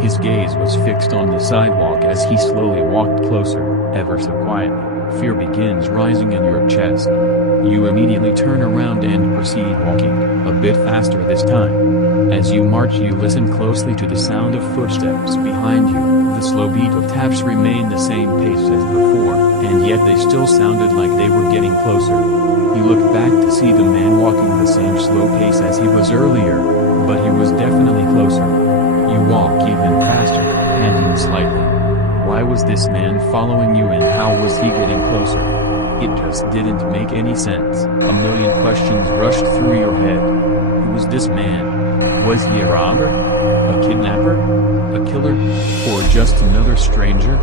His gaze was fixed on the sidewalk as he slowly walked closer, ever so quietly. Fear begins rising in your chest. You immediately turn around and proceed walking, a bit faster this time. As you march, you listen closely to the sound of footsteps behind you. The slow beat of taps remained the same pace as before, and yet they still sounded like they were getting closer. You look back to see the man walking the same slow pace as he was earlier, but he was definitely closer. You walk even faster, panting slightly. Why was this man following you and how was he getting closer? It just didn't make any sense. A million questions rushed through your head. Who was this man? Was he a robber? A kidnapper? A killer? Or just another stranger?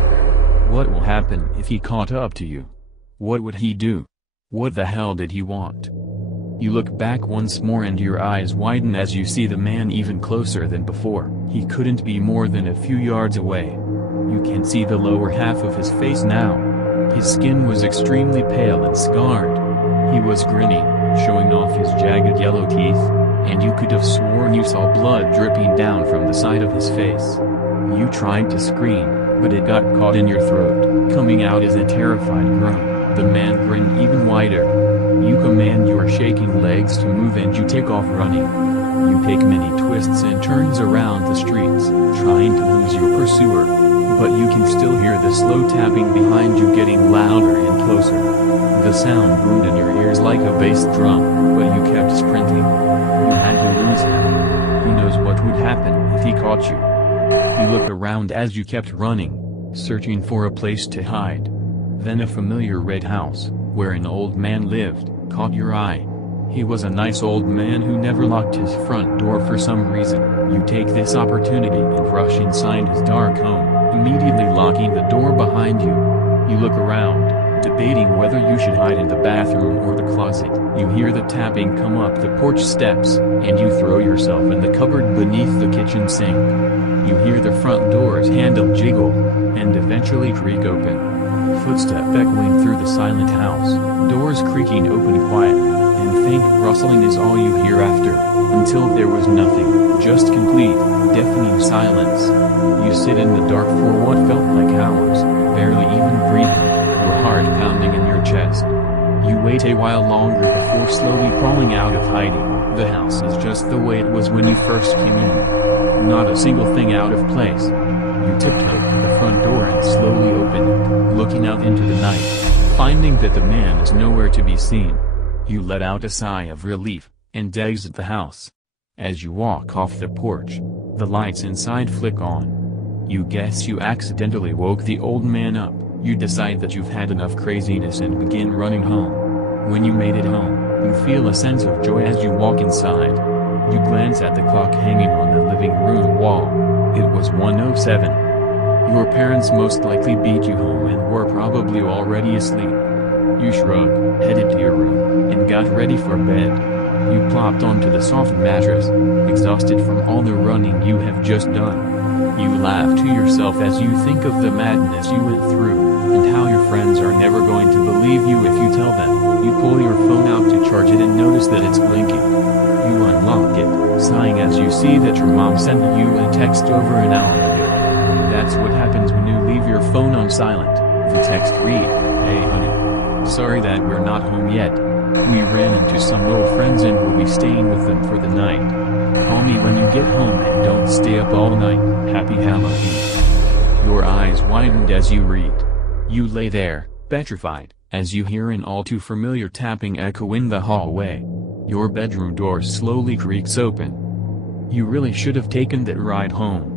What will happen if he caught up to you? What would he do? What the hell did he want? You look back once more and your eyes widen as you see the man even closer than before. He couldn't be more than a few yards away. You can see the lower half of his face now. His skin was extremely pale and scarred. He was grinning, showing off his jagged yellow teeth, and you could have sworn you saw blood dripping down from the side of his face. You tried to scream, but it got caught in your throat, coming out as a terrified groan. The man grinned even wider. You command your shaking legs to move and you take off running. You take many twists and turns around the streets, trying to lose your pursuer. But you can still hear the slow tapping behind you getting louder and closer. The sound boomed in your ears like a bass drum, but you kept sprinting. You had to lose him. Who knows what would happen if he caught you? You look around as you kept running, searching for a place to hide. Then a familiar red house, where an old man lived, caught your eye. He was a nice old man who never locked his front door for some reason. You take this opportunity and rush inside his dark home, immediately locking the door behind you. You look around, debating whether you should hide in the bathroom or the closet. You hear the tapping come up the porch steps, and you throw yourself in the cupboard beneath the kitchen sink. You hear the front door's handle jiggle, and eventually creak open. Footsteps echoing through the silent house, doors creaking open quietly, and faint rustling is all you hear after, until there was nothing, just complete, deafening silence. You sit in the dark for what felt like hours, barely even breathing, your heart pounding in your chest. You wait a while longer before slowly crawling out of hiding. The house is just the way it was when you first came in. Not a single thing out of place. You tiptoe to the front door and slowly open it, looking out into the night. Finding that the man is nowhere to be seen, you let out a sigh of relief, and exit the house. As you walk off the porch, the lights inside flick on. You guess you accidentally woke the old man up. You decide that you've had enough craziness and begin running home. When you made it home, you feel a sense of joy as you walk inside. You glance at the clock hanging on the living room wall. It was 1:07. Your parents most likely beat you home and were probably already asleep. You shrugged, headed to your room, and got ready for bed. You plopped onto the soft mattress, exhausted from all the running you have just done. You laugh to yourself as you think of the madness you went through, and how your friends are never going to believe you if you tell them. You pull your phone out to charge it and notice that it's blinking. You unlock it, sighing as you see that your mom sent you a text over an hour ago. That's what happens when you leave your phone on silent. The text read, "Hey honey. Sorry that we're not home yet. We ran into some old friends and we'll be staying with them for the night. Call me when you get home and don't stay up all night. Happy Halloween." Your eyes widened as you read. You lay there, petrified, as you hear an all too familiar tapping echo in the hallway. Your bedroom door slowly creaks open. You really should have taken that ride home.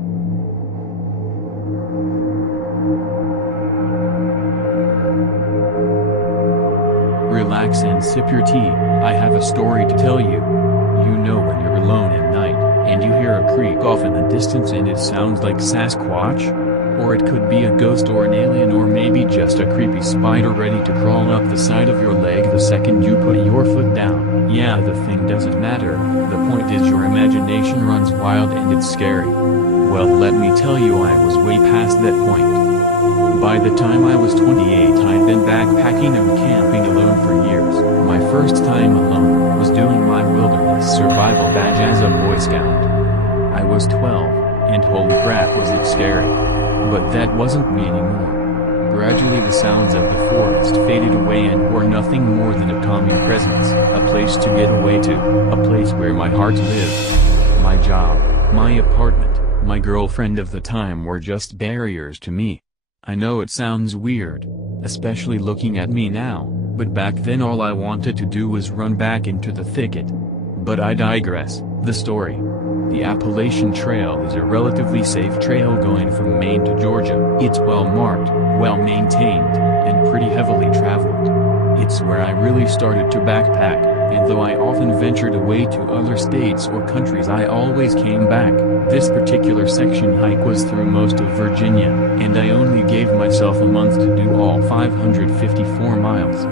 Relax and sip your tea. I have a story to tell you. You know when you're alone at night, and you hear a creak off in the distance and it sounds like Sasquatch? Or it could be a ghost or an alien, or maybe just a creepy spider ready to crawl up the side of your leg the second you put your foot down. Yeah, the thing doesn't matter, the point is your imagination runs wild and it's scary. Well, let me tell you, I was way past that point. By the time I was 28, I'd been backpacking and camping alone for years. My first time alone was doing my wilderness survival badge as a Boy Scout. I was 12, and holy crap was it scary. But that wasn't me anymore. Gradually the sounds of the forest faded away and were nothing more than a calming presence, a place to get away to, a place where my heart lived. My job, my apartment, my girlfriend of the time were just barriers to me. I know it sounds weird, especially looking at me now, but back then all I wanted to do was run back into the thicket. But I digress. The story. The Appalachian Trail is a relatively safe trail going from Maine to Georgia. It's well marked, well maintained, and pretty heavily traveled. It's where I really started to backpack, and though I often ventured away to other states or countries, I always came back. This particular section hike was through most of Virginia, and I only gave myself a month to do all 554 miles.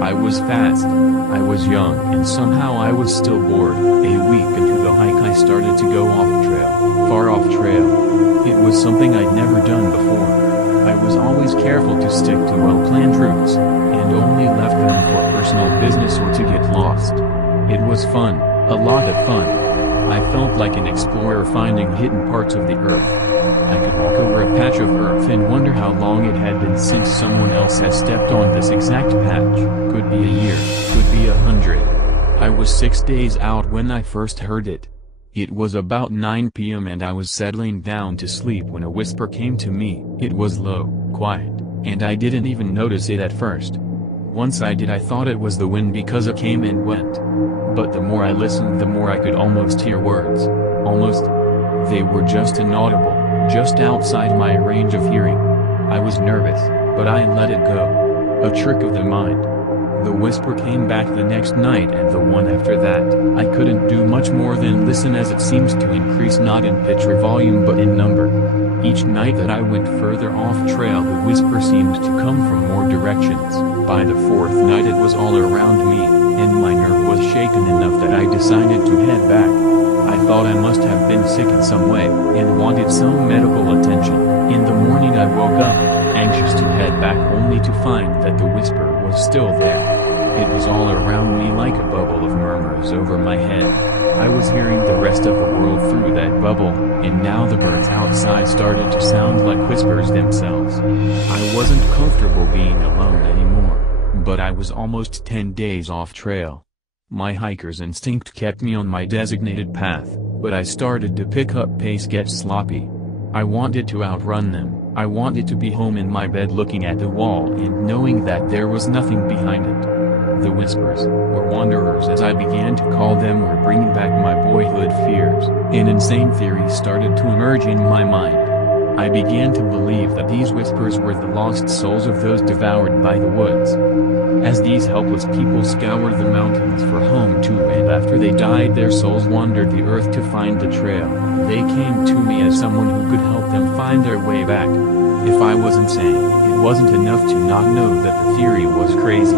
I was fast, I was young, and somehow I was still bored. A week into the hike I started to go off trail, far off trail. It was something I'd never done before. I was always careful to stick to well-planned routes, and only left them for personal business or to get lost. It was fun, a lot of fun. I felt like an explorer finding hidden parts of the earth. I could walk over a patch of earth and wonder how long it had been since someone else had stepped on this exact patch. Could be a year, could be 100. I was 6 days out when I first heard it. It was about 9 p.m. and I was settling down to sleep when a whisper came to me. It was low, quiet, and I didn't even notice it at first. Once I did, I thought it was the wind because it came and went. But the more I listened, the more I could almost hear words. Almost. They were just inaudible, just outside my range of hearing. I was nervous, but I let it go. A trick of the mind. The whisper came back the next night and the one after that. I couldn't do much more than listen, as it seems to increase not in pitch or volume but in number. Each night that I went further off trail, the whisper seemed to come from more directions. By the fourth night it was all around me, and my nerve was shaken enough that I decided to head back. I thought I must have been sick in some way, and wanted some medical attention. In the morning I woke up, anxious to head back, only to find that the whisper was still there. It was all around me like a bubble of murmurs over my head. I was hearing the rest of the world through that bubble, and now the birds outside started to sound like whispers themselves. I wasn't comfortable being alone anymore, but I was almost 10 days off trail. My hiker's instinct kept me on my designated path, but I started to pick up pace, get sloppy. I wanted to outrun them. I wanted to be home in my bed looking at the wall and knowing that there was nothing behind it. The whispers, or wanderers as I began to call them, were bringing back my boyhood fears. An insane theory started to emerge in my mind. I began to believe that these whispers were the lost souls of those devoured by the woods. As these helpless people scoured the mountains for home too, and after they died their souls wandered the earth to find the trail, they came to me as someone who could help them find their way back. If I was insane, it wasn't enough to not know that the theory was crazy.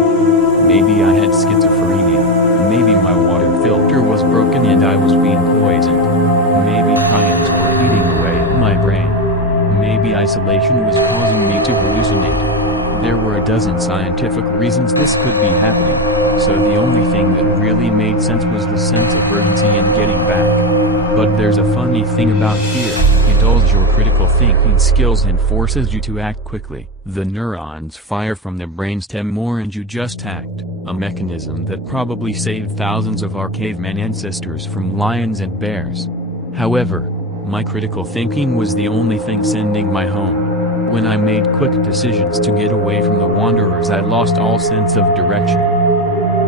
Maybe I had schizophrenia. Maybe my water filter was broken and I was being poisoned. Maybe ions were eating away at my brain. Maybe isolation was causing me to hallucinate. There were a dozen scientific reasons this could be happening, so the only thing that really made sense was the sense of urgency in getting back. But there's a funny thing about fear: it dulls your critical thinking skills and forces you to act quickly. The neurons fire from the brainstem more and you just act, a mechanism that probably saved thousands of our caveman ancestors from lions and bears. However, my critical thinking was the only thing sending my home. When I made quick decisions to get away from the wanderers, I lost all sense of direction.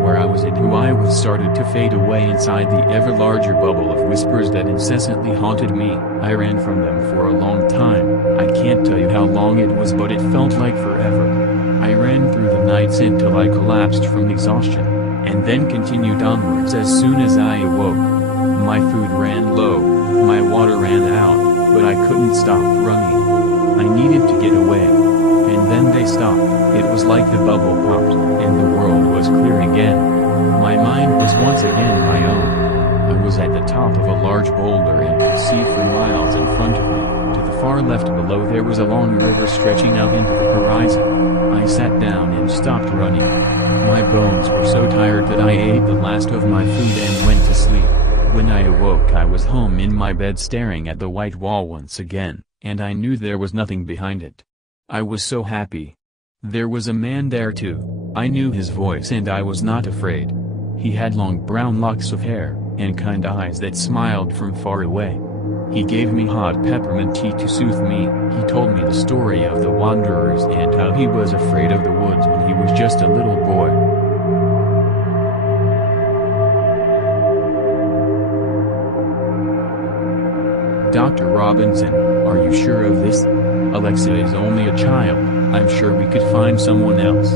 Where I was and who I was started to fade away inside the ever larger bubble of whispers that incessantly haunted me. I ran from them for a long time. I can't tell you how long it was, but it felt like forever. I ran through the nights until I collapsed from exhaustion, and then continued onwards as soon as I awoke. My food ran low, my water ran out, but I couldn't stop running. I needed to get away. And then they stopped. It was like the bubble popped, and the world was clear again. My mind was once again my own. I was at the top of a large boulder and could see for miles in front of me. To the far left below there was a long river stretching out into the horizon. I sat down and stopped running. My bones were so tired that I ate the last of my food and went to sleep. When I awoke I was home in my bed staring at the white wall once again, and I knew there was nothing behind it. I was so happy. There was a man there too. I knew his voice and I was not afraid. He had long brown locks of hair, and kind eyes that smiled from far away. He gave me hot peppermint tea to soothe me. He told me the story of the wanderers and how he was afraid of the woods when he was just a little boy. Dr. Robinson, are you sure of this? Alexa is only a child. I'm sure we could find someone else.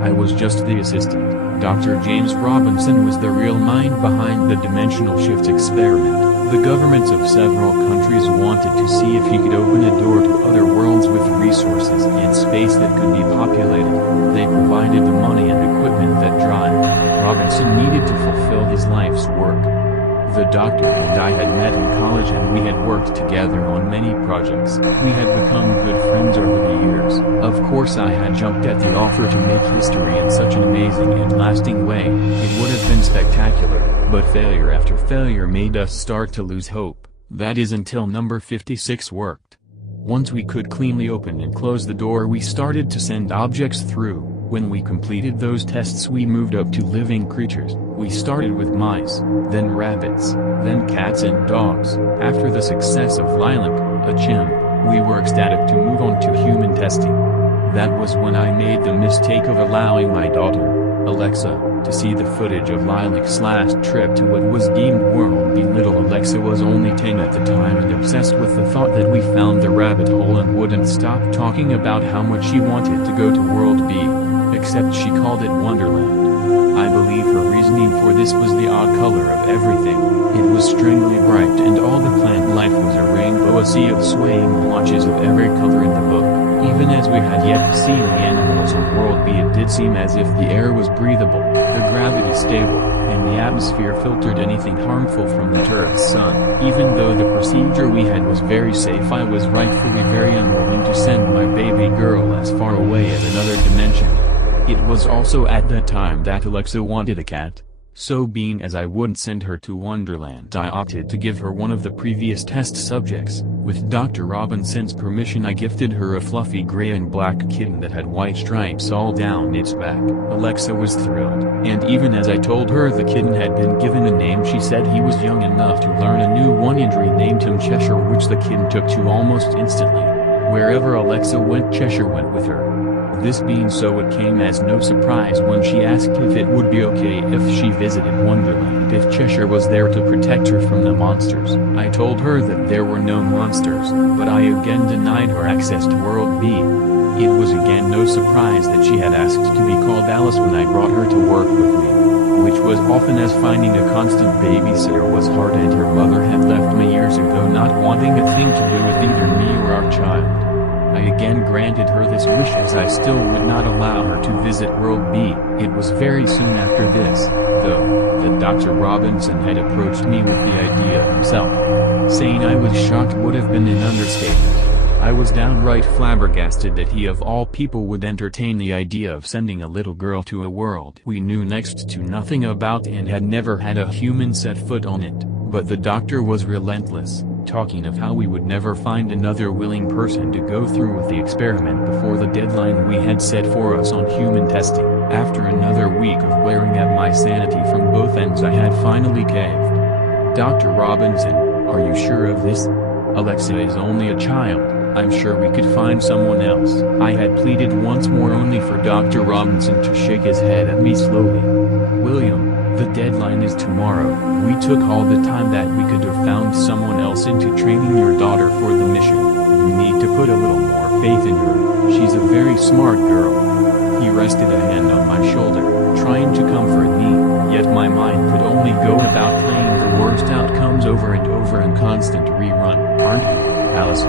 I was just the assistant. Dr. James Robinson was the real mind behind the dimensional shift experiment. The governments of several countries wanted to see if he could open a door to other worlds with resources and space that could be populated. They provided the money and equipment that drive. Robinson needed to fulfill his life's work. The doctor and I had met in college and we had worked together on many projects. We had become good friends over the years. Of course I had jumped at the offer to make history in such an amazing and lasting way. It would have been spectacular, but failure after failure made us start to lose hope. That is until number 56 worked. Once we could cleanly open and close the door we started to send objects through. When we completed those tests we moved up to living creatures. We started with mice, then rabbits, then cats and dogs. After the success of Lilac, a chimp, we were ecstatic to move on to human testing. That was when I made the mistake of allowing my daughter, Alexa, to see the footage of Lilac's last trip to what was deemed world B. Little Alexa was only 10 at the time and obsessed with the thought that we found the rabbit hole and wouldn't stop talking about how much she wanted to go to world B. Except she called it Wonderland. I believe her reasoning for this was the odd color of everything. It was strangely bright and all the plant life was a rainbow, a sea of swaying blotches of every color in the book. Even as we had yet to see the animals of World B, it did seem as if the air was breathable, the gravity stable, and the atmosphere filtered anything harmful from that Earth's sun. Even though the procedure we had was very safe, I was rightfully very unwilling to send my baby girl as far away as another dimension. It was also at that time that Alexa wanted a cat. So being as I wouldn't send her to Wonderland, I opted to give her one of the previous test subjects. With Dr. Robinson's permission I gifted her a fluffy gray and black kitten that had white stripes all down its back. Alexa was thrilled, and even as I told her the kitten had been given a name she said he was young enough to learn a new one and renamed him Cheshire, which the kitten took to almost instantly. Wherever Alexa went, Cheshire went with her. This being so, it came as no surprise when she asked if it would be okay if she visited Wonderland if Cheshire was there to protect her from the monsters. I told her that there were no monsters, but I again denied her access to World B. It was again no surprise that she had asked to be called Alice when I brought her to work with me, which was often as finding a constant babysitter was hard, and her mother had left me years ago, not wanting a thing to do with either me or our child. I again granted her this wish, as I still would not allow her to visit World B. It was very soon after this, though, that Dr. Robinson had approached me with the idea himself. Saying I was shocked would have been an understatement. I was downright flabbergasted that he of all people would entertain the idea of sending a little girl to a world we knew next to nothing about and had never had a human set foot on it. But the doctor was relentless, talking of how we would never find another willing person to go through with the experiment before the deadline we had set for us on human testing. After another week of wearing at my sanity from both ends, I had finally caved. Dr. Robinson, are you sure of this? Alexa is only a child. I'm sure we could find someone else. I had pleaded once more, only for Dr. Robinson to shake his head at me slowly. William, the deadline is tomorrow. We took all the time that we could have found someone else into training your daughter for the mission. You need to put a little more faith in her. She's a very smart girl. He rested a hand on my shoulder, trying to comfort me, yet my mind could only go about playing the worst outcomes over and over in constant rerun. Aren't you? Alice.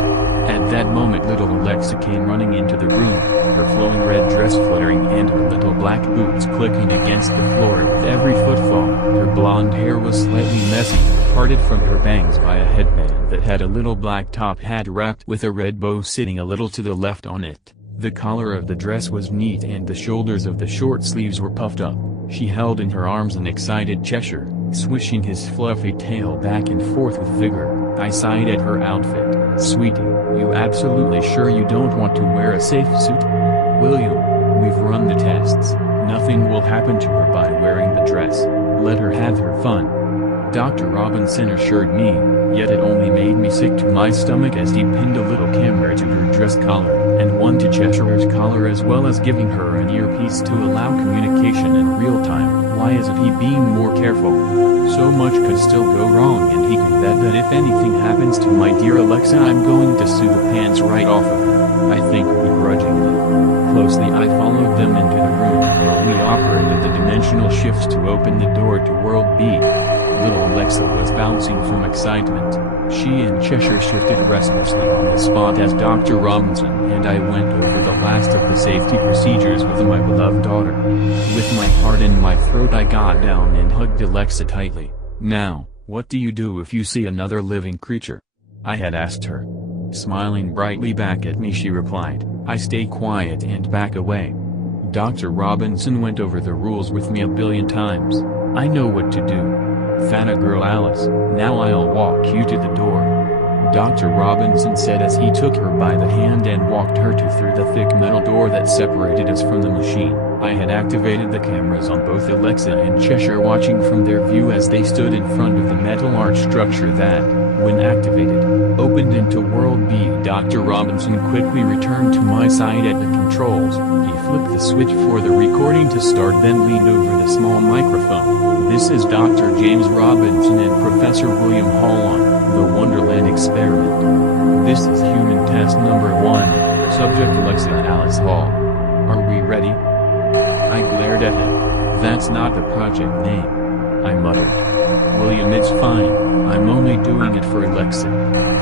At that moment little Alexa came running into the room, her flowing red dress fluttering and her little black boots clicking against the floor with every footfall. Her blonde hair was slightly messy, parted from her bangs by a headband that had a little black top hat wrapped with a red bow sitting a little to the left on it. The collar of the dress was neat and the shoulders of the short sleeves were puffed up. She held in her arms an excited Cheshire, swishing his fluffy tail back and forth with vigor. I sighed at her outfit. "Sweetie, you absolutely sure you don't want to wear a safe suit? William, we've run the tests. Nothing will happen to her by wearing the dress. Let her have her fun." Dr. Robinson assured me, yet it only made me sick to my stomach as he pinned a little camera to her dress collar, and one to Cheshire's collar as well as giving her an earpiece to allow communication in real time. Why isn't he being more careful? So much could still go wrong and he could bet that if anything happens to my dear Alexa I'm going to sue the pants right off of him. I think begrudgingly. Closely I followed them into the room where we operated the dimensional shifts to open the door to World B. Little Alexa was bouncing from excitement. She and Cheshire shifted restlessly on the spot as Dr. Robinson and I went over the last of the safety procedures with my beloved daughter. With my heart in my throat I got down and hugged Alexa tightly. "Now, what do you do if you see another living creature?" I had asked her. Smiling brightly back at me she replied, "I stay quiet and back away." Dr. Robinson went over the rules with me a billion times. I know what to do. "Fangirl Alice, now I'll walk you to the door," Dr. Robinson said as he took her by the hand and walked her through the thick metal door that separated us from the machine. I had activated the cameras on both Alexa and Cheshire watching from their view as they stood in front of the metal arch structure that, when activated, opened into World B. Dr. Robinson quickly returned to my side at the controls. He flipped the switch for the recording to start then leaned over the small microphone. "This is Dr. James Robinson and Professor William Hall on the Wonderland Experiment. This is human test number 1, subject Alexa Alice Hall. Are we ready?" I glared at him. "That's not the project name," I muttered. "William, it's fine, I'm only doing it for Alexa,"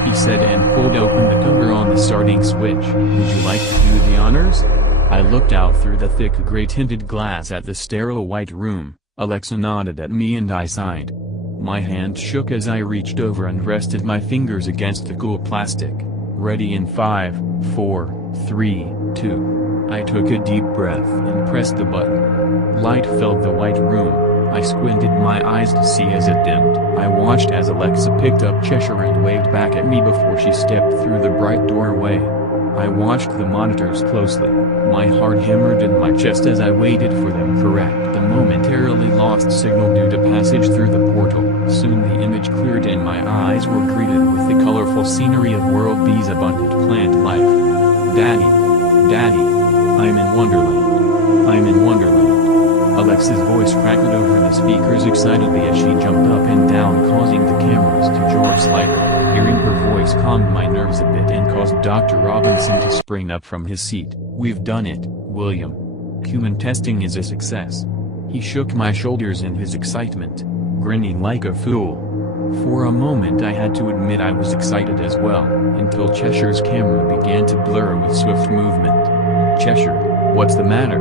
he said and pulled open the cover on the starting switch. "Would you like to do the honors?" I looked out through the thick gray-tinted glass at the sterile white room. Alexa nodded at me and I sighed. My hand shook as I reached over and rested my fingers against the cool plastic. "Ready in 5, 4, 3, 2. I took a deep breath and pressed the button. Light filled the white room. I squinted my eyes to see as it dimmed. I watched as Alexa picked up Cheshire and waved back at me before she stepped through the bright doorway. I watched the monitors closely. My heart hammered in my chest as I waited for them correct the momentarily lost signal due to passage through the portal. Soon the image cleared and my eyes were greeted with the colorful scenery of World B's abundant plant life. "Daddy, Daddy, I'm in Wonderland. I'm in Wonderland." Alexa's voice crackled over the speakers excitedly as she jumped up and down, causing the cameras to jar slightly. Hearing her voice calmed my nerves a bit and caused Dr. Robinson to spring up from his seat. "We've done it, William. Human testing is a success." He shook my shoulders in his excitement, grinning like a fool. For a moment I had to admit I was excited as well, until Cheshire's camera began to blur with swift movement. "Cheshire, what's the matter?"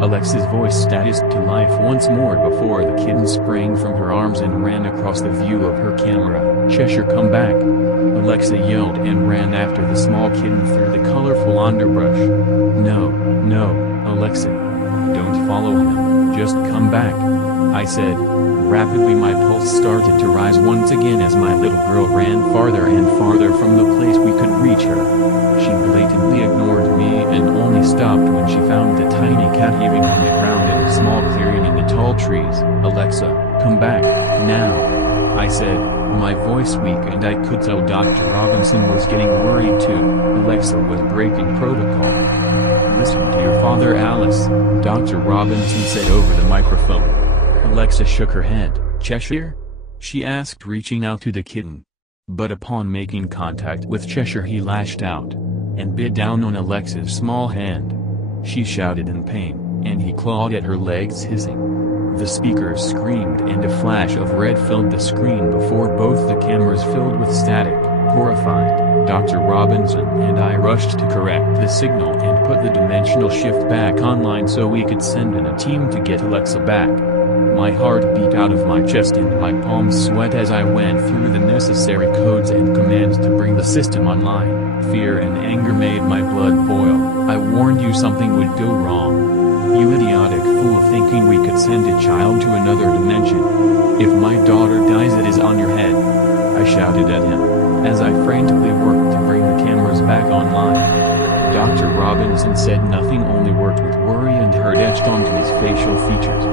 Alexa's voice staticed to life once more before the kitten sprang from her arms and ran across the view of her camera. "Cheshire, come back!" Alexa yelled and ran after the small kitten through the colorful underbrush. "No, no, Alexa. Don't follow him, just come back," I said. Rapidly my pulse started to rise once again as my little girl ran farther and farther from the place we could reach her. She blatantly ignored me and only stopped when she found the tiny cat heaving on the ground in a small clearing in the tall trees. "Alexa, come back, now," I said, my voice weak, and I could tell Dr. Robinson was getting worried too. Alexa was breaking protocol. "Listen to your father, Alice," Dr. Robinson said over the microphone. Alexa shook her head. "Cheshire?" she asked, reaching out to the kitten. But upon making contact with Cheshire he lashed out and bit down on Alexa's small hand. She shouted in pain, and he clawed at her legs, hissing. The speakers screamed and a flash of red filled the screen before both the cameras filled with static. Horrified, Dr. Robinson and I rushed to correct the signal and put the dimensional shift back online so we could send in a team to get Alexa back. My heart beat out of my chest and my palms sweat as I went through the necessary codes and commands to bring the system online. Fear and anger made my blood boil. I warned you something would go wrong. You idiotic fool, thinking we could send a child to another dimension. If my daughter dies, it is on your head. I shouted at him, as I frantically worked to bring the cameras back online. Dr. Robinson said nothing, only worked with worry and hurt etched onto his facial features.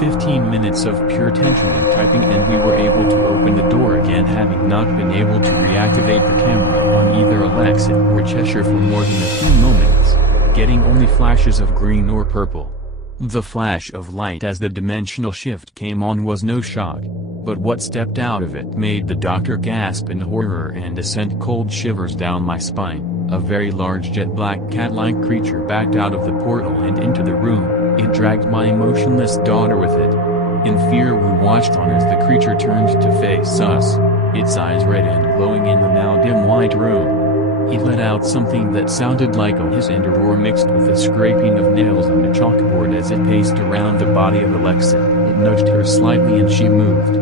15 minutes of pure tension and typing and we were able to open the door again, having not been able to reactivate the camera on either Alexa or Cheshire for more than a few moments, getting only flashes of green or purple. The flash of light as the dimensional shift came on was no shock, but what stepped out of it made the doctor gasp in horror and sent cold shivers down my spine. A very large jet black cat-like creature backed out of the portal and into the room. It dragged my emotionless daughter with it. In fear we watched on as the creature turned to face us, its eyes red and glowing in the now dim white room. It let out something that sounded like a hiss and a roar mixed with the scraping of nails on a chalkboard as it paced around the body of Alexa. It nudged her slightly and she moved.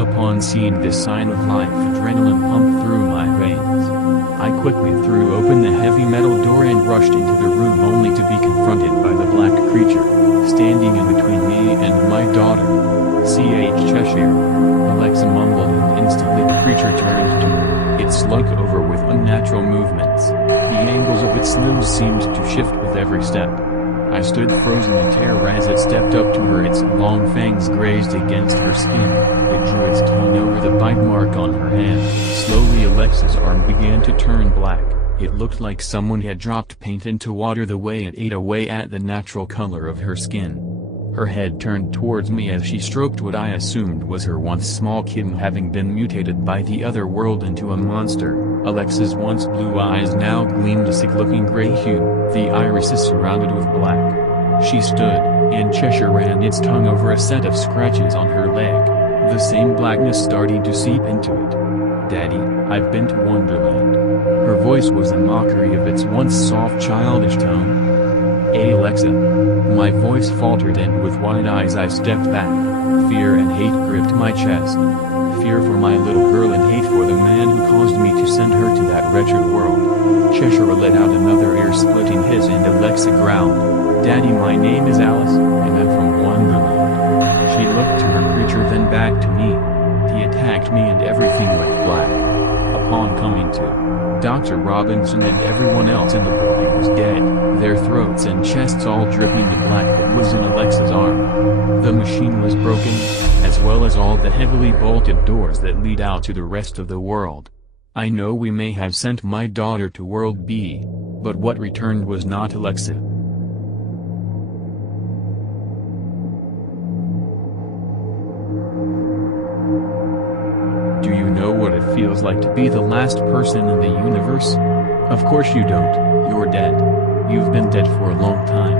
Upon seeing this sign of life, adrenaline pumped through my veins. I quickly threw open the heavy metal door and rushed into the room only to be confronted by the black creature, standing in between me and my daughter. C.H. Cheshire. Alexa mumbled and instantly the creature turned to her. It slunk over with unnatural movements. The angles of its limbs seemed to shift with every step. I stood frozen in terror as it stepped up to her. Its long fangs grazed against her skin. It drew its tongue over the bite mark on her hand. Slowly Alexa's arm began to turn black. It looked like someone had dropped paint into water the way it ate away at the natural color of her skin. Her head turned towards me as she stroked what I assumed was her once small kitten, having been mutated by the other world into a monster. Alexa's once blue eyes now gleamed a sick-looking gray hue, the irises surrounded with black. She stood, and Cheshire ran its tongue over a set of scratches on her leg, the same blackness starting to seep into it. "Daddy, I've been to Wonderland." Her voice was a mockery of its once soft childish tone. "Hey Alexa." My voice faltered and with wide eyes I stepped back. Fear and hate gripped my chest. Fear for my little girl and hate for the man who caused me to send her to that wretched world. Cheshire let out another ear-splitting hiss and Alexa growled, "Daddy, my name is Alice, and I'm from Wonderland." She looked to her creature then back to me. He attacked me and everything went black. Upon coming to, Dr. Robinson and everyone else in the building was dead, their throats and chests all dripping the black that was in Alexa's arm. The machine was broken, as well as all the heavily bolted doors that lead out to the rest of the world. I know we may have sent my daughter to World B, but what returned was not Alexa. Do you know what it feels like to be the last person in the universe? Of course you don't, you're dead. You've been dead for a long time.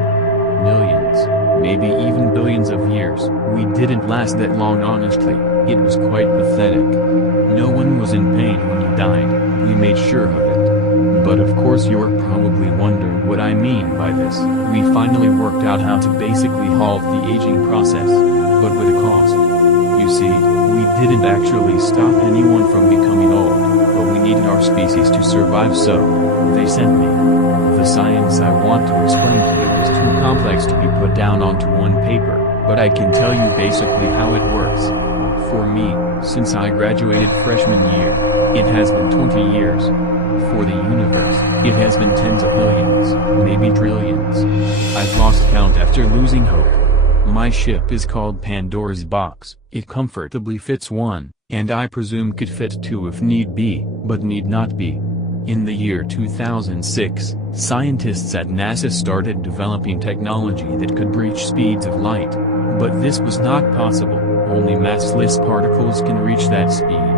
Millions, maybe even billions of years. We didn't last that long, honestly. It was quite pathetic. No one was in pain when you died, we made sure of it. But of course you're probably wondering what I mean by this. We finally worked out how to basically halt the aging process, but with a cost. You see, we didn't actually stop anyone from becoming old, but we needed our species to survive, so they sent me. The science I want to explain to you is too complex to be put down onto one paper, but I can tell you basically how it works. For me, since I graduated freshman year, it has been 20 years. For the universe, it has been tens of billions, maybe trillions. I've lost count after losing hope. My ship is called Pandora's Box. It comfortably fits one, and I presume could fit two if need be, but need not be. In the year 2006, scientists at NASA started developing technology that could reach speeds of light. But this was not possible, only massless particles can reach that speed.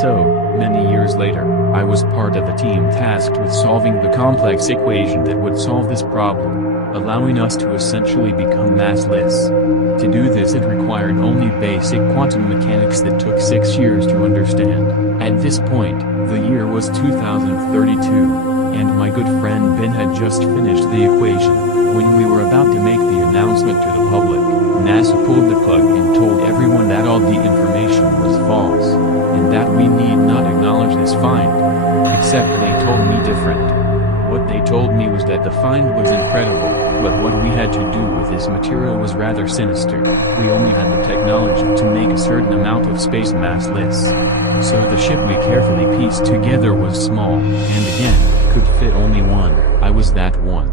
So, many years later, I was part of a team tasked with solving the complex equation that would solve this problem, allowing us to essentially become massless. To do this it required only basic quantum mechanics that took 6 years to understand. At this point, the year was 2032, and my good friend Ben had just finished the equation. When we were about to make the announcement to the public, NASA pulled the plug and told everyone that all the information was false, and that we need not acknowledge this find. Except they told me different. What they told me was that the find was incredible, but what we had to do with this material was rather sinister. We only had the technology to make a certain amount of space massless. So the ship we carefully pieced together was small, and again, could fit only one. I was that one.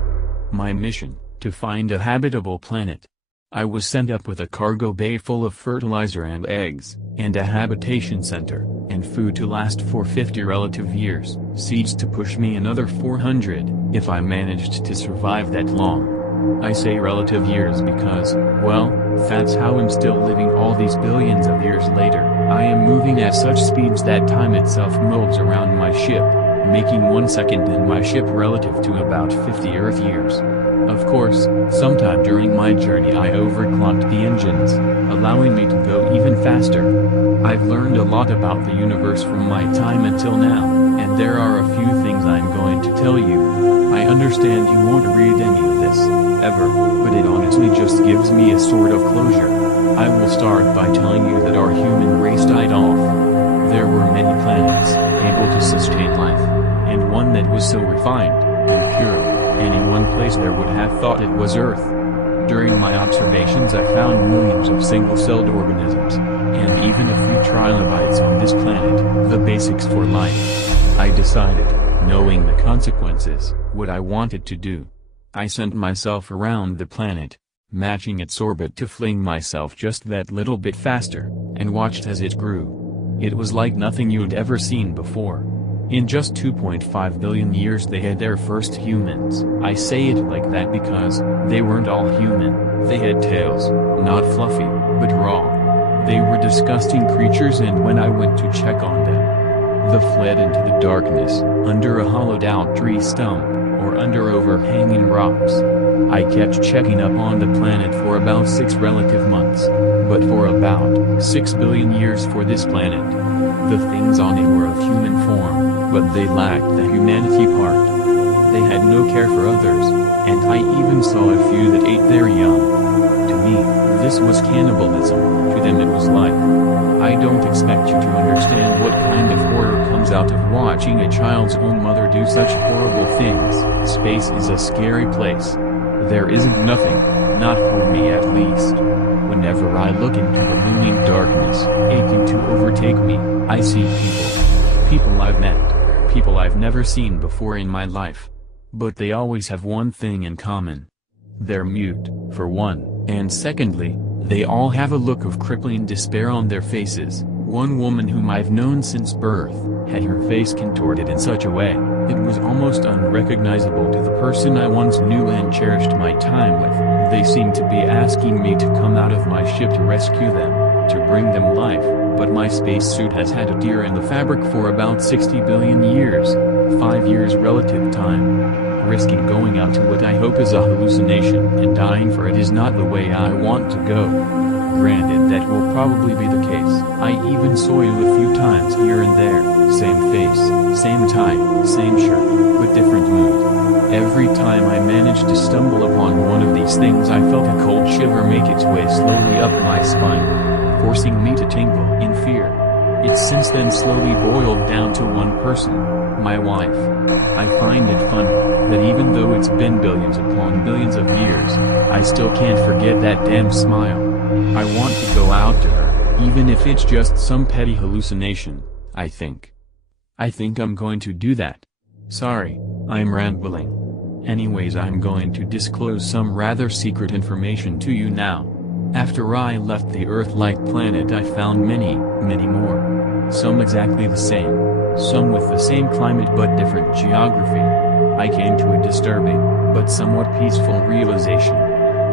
My mission, to find a habitable planet. I was sent up with a cargo bay full of fertilizer and eggs, and a habitation center, and food to last for 50 relative years, seeds to push me another 400, if I managed to survive that long. I say relative years because, well, that's how I'm still living all these billions of years later. I am moving at such speeds that time itself molds around my ship, making 1 second in my ship relative to about 50 Earth years. Of course, sometime during my journey I overclocked the engines, allowing me to go even faster. I've learned a lot about the universe from my time until now, and there are a few things I'm going to tell you. I understand you won't read any of this, ever, but it honestly just gives me a sort of closure. I will start by telling you that our human race died off. There were many planets, able to sustain life, and one that was so refined, and pure. Any one place there would have thought it was Earth. During my observations I found millions of single-celled organisms, and even a few trilobites on this planet, the basics for life. I decided, knowing the consequences, what I wanted to do. I sent myself around the planet, matching its orbit to fling myself just that little bit faster, and watched as it grew. It was like nothing you'd ever seen before. In just 2.5 billion years they had their first humans. I say it like that because, they weren't all human. They had tails, not fluffy, but raw. They were disgusting creatures, and when I went to check on them, they fled into the darkness, under a hollowed-out tree stump, or under overhanging rocks. I kept checking up on the planet for about 6 relative months, but for about 6 billion years for this planet. The things on it were of human form, but they lacked the humanity part. They had no care for others, and I even saw a few that ate their young. To me, this was cannibalism, to them it was life. I don't expect you to understand what kind of horror comes out of watching a child's own mother do such horrible things. Space is a scary place. There isn't nothing, not for me at least. Whenever I look into the looming darkness, aching to overtake me, I see people. People I've met. People I've never seen before in my life. But they always have one thing in common. They're mute, for one, and secondly, they all have a look of crippling despair on their faces. One woman whom I've known since birth, had her face contorted in such a way, it was almost unrecognizable to the person I once knew and cherished my time with. They seemed to be asking me to come out of my ship to rescue them, to bring them life, but my spacesuit has had a tear in the fabric for about 60 billion years, 5 years relative time. Risking going out to what I hope is a hallucination and dying for it is not the way I want to go. Granted, that will probably be the case. I even saw you a few times here and there, same face, same tie, same shirt, but different mood. Every time I managed to stumble upon one of these things I felt a cold shiver make its way slowly up my spine, forcing me to tingle in fear. It's since then slowly boiled down to one person, my wife. I find it funny, that even though it's been billions upon billions of years, I still can't forget that damn smile. I want to go out to her, even if it's just some petty hallucination, I think. I think I'm going to do that. Sorry, I'm rambling. Anyways, I'm going to disclose some rather secret information to you now. After I left the Earth-like planet I found many, many more. Some exactly the same. Some with the same climate but different geography. I came to a disturbing, but somewhat peaceful realization.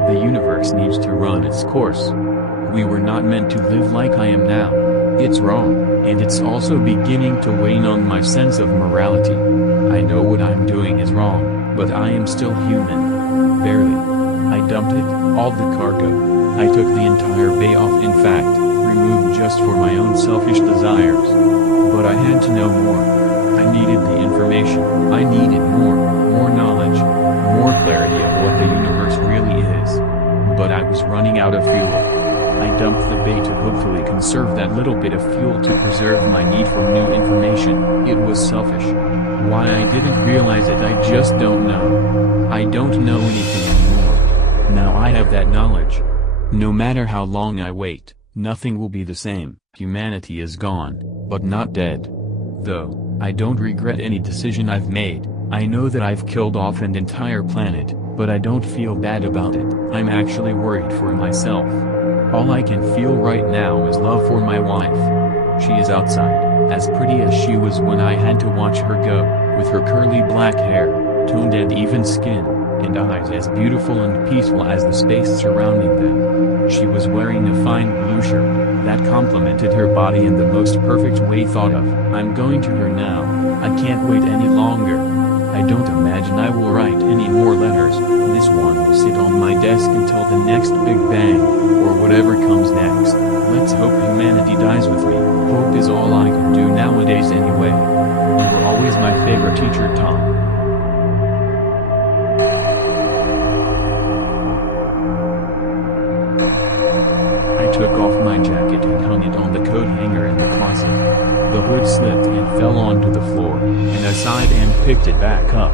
The universe needs to run its course. We were not meant to live like I am now. It's wrong, and it's also beginning to wane on my sense of morality. I know what I'm doing is wrong, but I am still human. Barely. I dumped it, all the cargo. I took the entire bay off, in fact, removed just for my own selfish desires. But I had to know more. I needed the information. I needed more knowledge, more clarity of what the universe really is. But I was running out of fuel. I dumped the bay to hopefully conserve that little bit of fuel to preserve my need for new information. It was selfish. Why I didn't realize it, I just don't know. I don't know anything anymore. Now I have that knowledge. No matter how long I wait, nothing will be the same. Humanity is gone, but not dead. Though, I don't regret any decision I've made. I know that I've killed off an entire planet, but I don't feel bad about it. I'm actually worried for myself. All I can feel right now is love for my wife. She is outside, as pretty as she was when I had to watch her go, with her curly black hair, toned and even skin, and eyes as beautiful and peaceful as the space surrounding them. She was wearing a fine blue shirt that complemented her body in the most perfect way thought of. I'm going to her now. I can't wait any longer. I don't imagine I will write any more letters. This one will sit on my desk until the next Big Bang, or whatever comes next. Let's hope humanity dies with me. Hope is all I can do nowadays anyway. You were always my favorite teacher, Tom. I took off my jacket and hung it on the coat hanger in the closet. The hood slipped and fell onto the floor, and I sighed and picked it back up.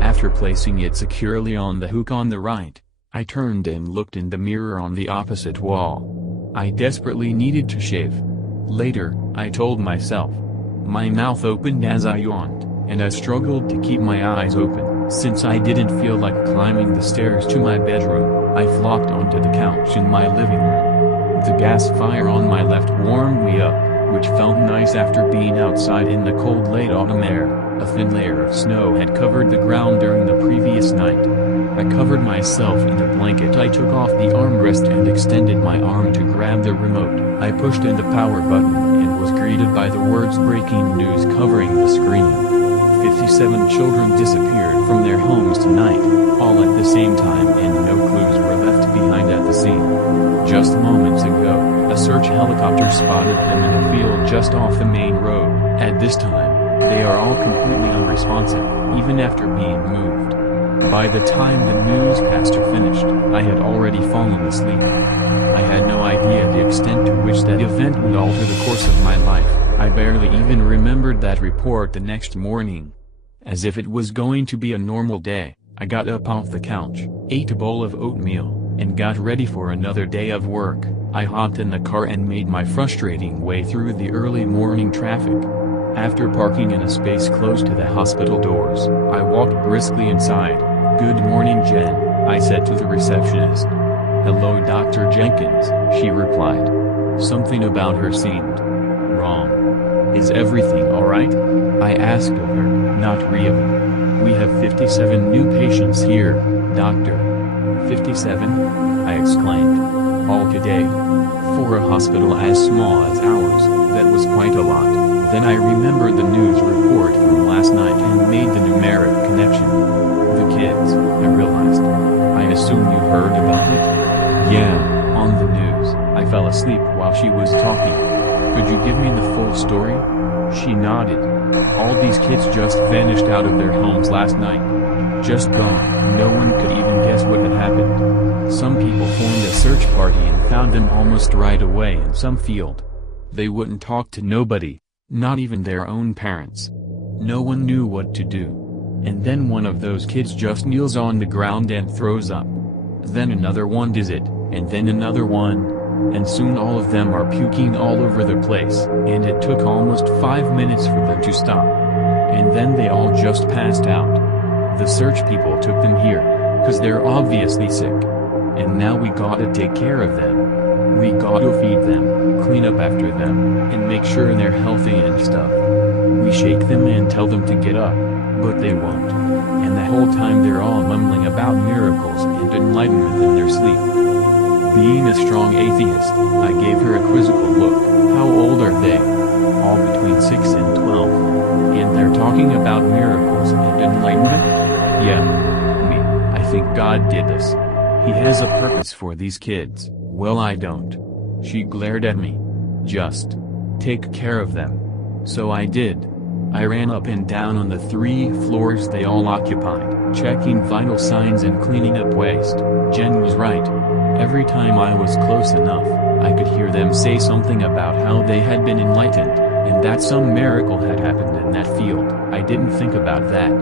After placing it securely on the hook on the right, I turned and looked in the mirror on the opposite wall. I desperately needed to shave. Later, I told myself. My mouth opened as I yawned, and I struggled to keep my eyes open. Since I didn't feel like climbing the stairs to my bedroom, I flopped onto the couch in my living room. The gas fire on my left warmed me up, which felt nice after being outside in the cold late autumn air. A thin layer of snow had covered the ground during the previous night. I covered myself in a blanket. I took off the armrest and extended my arm to grab the remote. I pushed in the power button and was greeted by the words "breaking news" covering the screen. 57 children disappeared from their homes tonight, all at the same time, and no clues were left behind at the scene. Just moments ago, a search helicopter spotted them in a field just off the main road. At this time, they are all completely unresponsive, even after being moved. By the time the newscaster finished, I had already fallen asleep. I had no idea the extent to which that event would alter the course of my life. I barely even remembered that report the next morning. As if it was going to be a normal day, I got up off the couch, ate a bowl of oatmeal, and got ready for another day of work. I hopped in the car and made my frustrating way through the early morning traffic. After parking in a space close to the hospital doors, I walked briskly inside. "Good morning, Jen," I said to the receptionist. "Hello, Dr. Jenkins," she replied. Something about her seemed wrong. "Is everything alright?" I asked of her. "Not really. We have 57 new patients here, doctor." 57? I exclaimed. "All today? For a hospital as small as ours, that was quite a lot." Then I remembered the news report from last night and made the numeric connection. The kids, I realized. I assume you heard about it? Yeah, on the news. I fell asleep while she was talking. Could you give me the full story? She nodded. All these kids just vanished out of their homes last night. Just gone. No one could even guess what had happened. Some people formed a search party and found them almost right away in some field. They wouldn't talk to nobody. Not even their own parents. No one knew what to do. And then one of those kids just kneels on the ground and throws up. Then another one does it, and then another one. And soon all of them are puking all over the place, and it took almost 5 minutes for them to stop. And then they all just passed out. The search people took them here, 'cause they're obviously sick. And now we gotta take care of them. We gotta feed them, clean up after them, and make sure they're healthy and stuff. We shake them and tell them to get up, but they won't. And the whole time they're all mumbling about miracles and enlightenment in their sleep. Being a strong atheist, I gave her a quizzical look. How old are they? All between 6 and 12. And they're talking about miracles and enlightenment? Yeah. Me. I think God did this. He has a purpose for these kids. Well, I don't. She glared at me. Just take care of them. So I did. I ran up and down on the 3 floors they all occupied, checking vital signs and cleaning up waste. Jen was right. Every time I was close enough, I could hear them say something about how they had been enlightened, and that some miracle had happened in that field. I didn't think about that.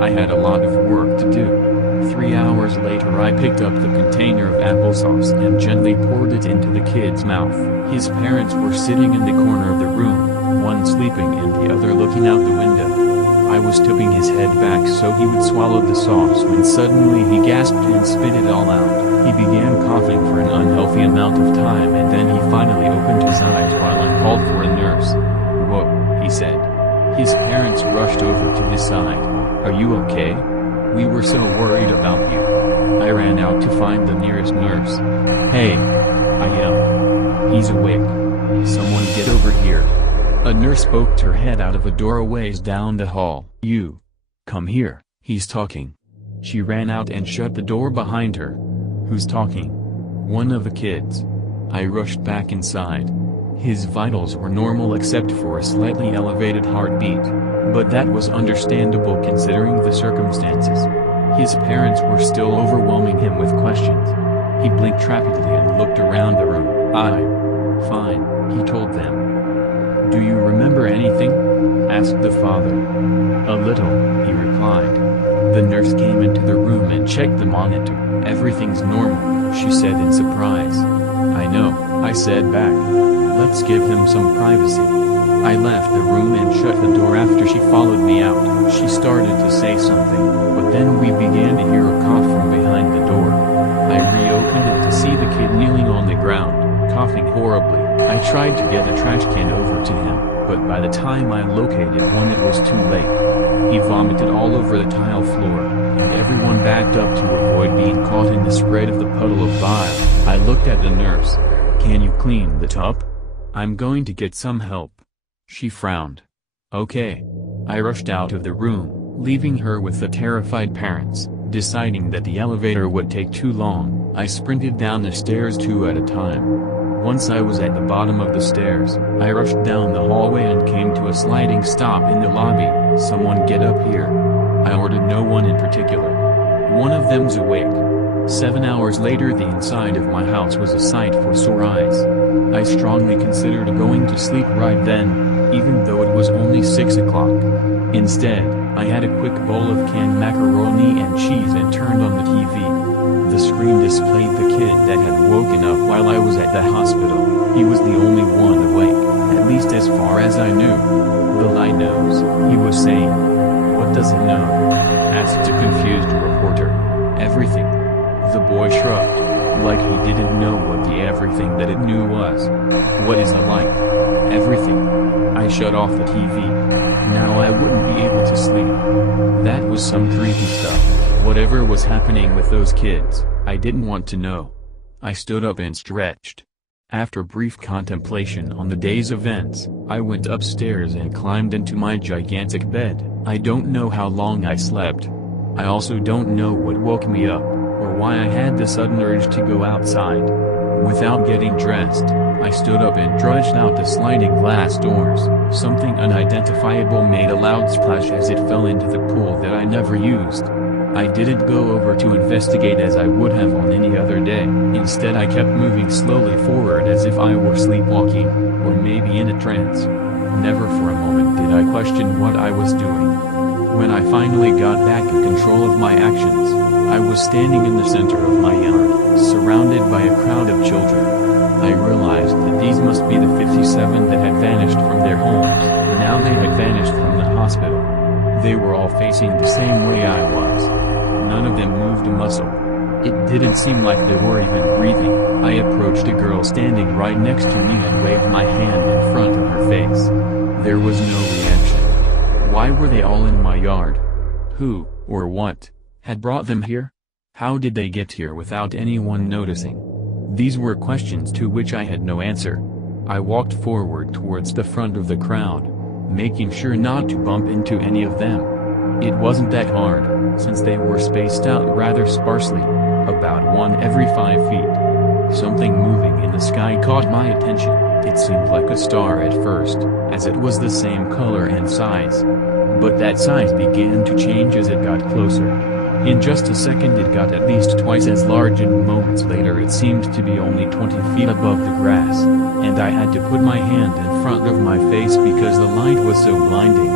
I had a lot of work to do. 3 hours later I picked up the container of applesauce and gently poured it into the kid's mouth. His parents were sitting in the corner of the room, one sleeping and the other looking out the window. I was tipping his head back so he would swallow the sauce when suddenly he gasped and spit it all out. He began coughing for an unhealthy amount of time and then he finally opened his eyes while I called for a nurse. "Whoa," he said. His parents rushed over to his side. "Are you okay? We were so worried about you." I ran out to find the nearest nurse. "Hey!" I yelled. "He's awake. Someone get over here." A nurse poked her head out of a door a ways down the hall. "You! Come here, he's talking." She ran out and shut the door behind her. "Who's talking?" "One of the kids." I rushed back inside. His vitals were normal except for a slightly elevated heartbeat. But that was understandable considering the circumstances. His parents were still overwhelming him with questions. He blinked rapidly and looked around the room. "Fine," he told them. "Do you remember anything?" asked the father. "A little," he replied. The nurse came into the room and checked the monitor. "Everything's normal," she said in surprise. "I know," I said back. "Let's give him some privacy." I left the room and shut the door after she followed me out. She started to say something, but then we began to hear a cough from behind the door. I reopened it to see the kid kneeling on the ground, coughing horribly. I tried to get a trash can over to him, but by the time I located one it was too late. He vomited all over the tile floor, and everyone backed up to avoid being caught in the spread of the puddle of bile. I looked at the nurse. "Can you clean the tub? I'm going to get some help." She frowned. "Okay." I rushed out of the room, leaving her with the terrified parents. Deciding that the elevator would take too long, I sprinted down the stairs 2 at a time. Once I was at the bottom of the stairs, I rushed down the hallway and came to a sliding stop in the lobby. "Someone get up here." I ordered. No one in particular. "One of them's awake." 7 hours later the inside of my house was a sight for sore eyes. I strongly considered going to sleep right then, even though it was only 6 o'clock. Instead, I had a quick bowl of canned macaroni and cheese and turned on the TV. The screen displayed the kid that had woken up while I was at the hospital. He was the only one awake, at least as far as I knew. "The light knows," he was saying. "What does it know?" asked a confused reporter. "Everything." The boy shrugged, like he didn't know what the everything that it knew was. "What is the light?" "Everything." I shut off the TV. Now I wouldn't be able to sleep. That was some creepy stuff. Whatever was happening with those kids, I didn't want to know. I stood up and stretched. After brief contemplation on the day's events, I went upstairs and climbed into my gigantic bed. I don't know how long I slept. I also don't know what woke me up, or why I had the sudden urge to go outside. Without getting dressed, I stood up and trudged out the sliding glass doors. Something unidentifiable made a loud splash as it fell into the pool that I never used. I didn't go over to investigate as I would have on any other day. Instead I kept moving slowly forward as if I were sleepwalking, or maybe in a trance. Never for a moment did I question what I was doing. When I finally got back in control of my actions, I was standing in the center of my yard, surrounded by a crowd of children. I realized that these must be the 57 that had vanished from their homes. Now they had vanished from the hospital. They were all facing the same way I was. None of them moved a muscle. It didn't seem like they were even breathing. I approached a girl standing right next to me and waved my hand in front of her face. There was no reaction. Why were they all in my yard? Who, or what, had brought them here? How did they get here without anyone noticing? These were questions to which I had no answer. I walked forward towards the front of the crowd, making sure not to bump into any of them. It wasn't that hard, since they were spaced out rather sparsely, about one every 5 feet. Something moving in the sky caught my attention. It seemed like a star at first, as it was the same color and size. But that size began to change as it got closer. In just a second it got at least twice as large, and moments later it seemed to be only 20 feet above the grass, and I had to put my hand in front of my face because the light was so blinding.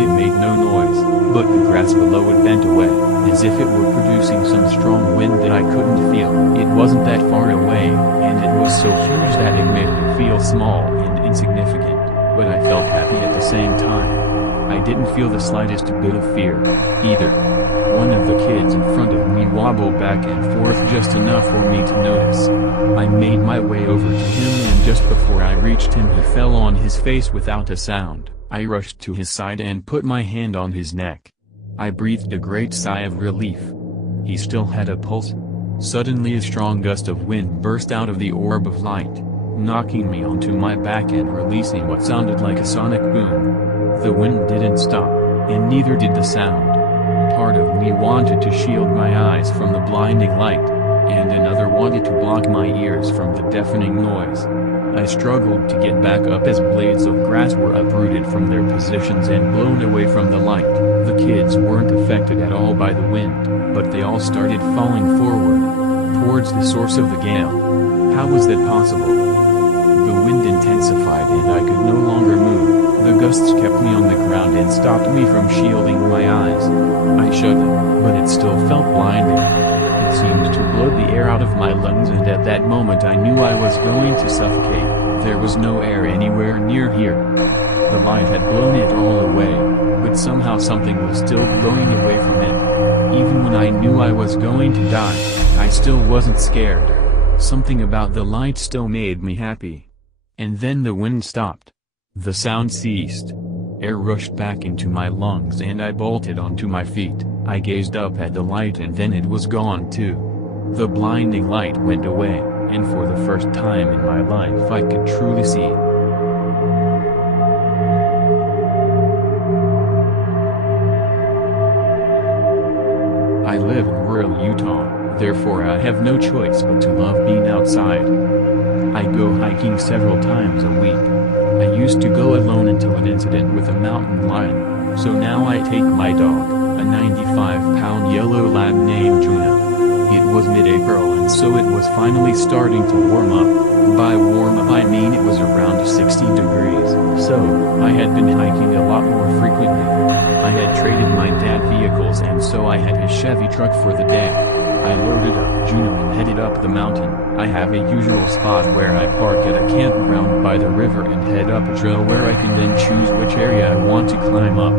It made no noise, but the grass below it bent away, as if it were producing some strong wind that I couldn't feel. It wasn't that far away, and it was so huge that it made me feel small and insignificant, but I felt happy at the same time. I didn't feel the slightest bit of fear, either. One of the kids in front of me wobbled back and forth just enough for me to notice. I made my way over to him, and just before I reached him he fell on his face without a sound. I rushed to his side and put my hand on his neck. I breathed a great sigh of relief. He still had a pulse. Suddenly a strong gust of wind burst out of the orb of light, knocking me onto my back and releasing what sounded like a sonic boom. The wind didn't stop, and neither did the sound. Part of me wanted to shield my eyes from the blinding light, and another wanted to block my ears from the deafening noise. I struggled to get back up as blades of grass were uprooted from their positions and blown away from the light. The kids weren't affected at all by the wind, but they all started falling forward, towards the source of the gale. How was that possible? The wind intensified and I could no longer move. The gusts kept me on the ground and stopped me from shielding my eyes. I shut them, but it still felt blinding. It seemed to blow the air out of my lungs, and at that moment I knew I was going to suffocate. There was no air anywhere near here. The light had blown it all away, but somehow something was still blowing away from it. Even when I knew I was going to die, I still wasn't scared. Something about the light still made me happy. And then the wind stopped. The sound ceased. Air rushed back into my lungs and I bolted onto my feet. I gazed up at the light and then it was gone too. The blinding light went away, and for the first time in my life I could truly see. I live in rural Utah, therefore I have no choice but to love being outside. I go hiking several times a week. I used to go alone until an incident with a mountain lion, so now I take my dog, a 95-pound yellow lab named Juno. It was mid-April and so it was finally starting to warm up. By warm up I mean it was around 60 degrees, so I had been hiking a lot more frequently. I had traded my dad's vehicles and so I had his Chevy truck for the day. I loaded up Juno and headed up the mountain. I have a usual spot where I park at a campground by the river and head up a trail where I can then choose which area I want to climb up.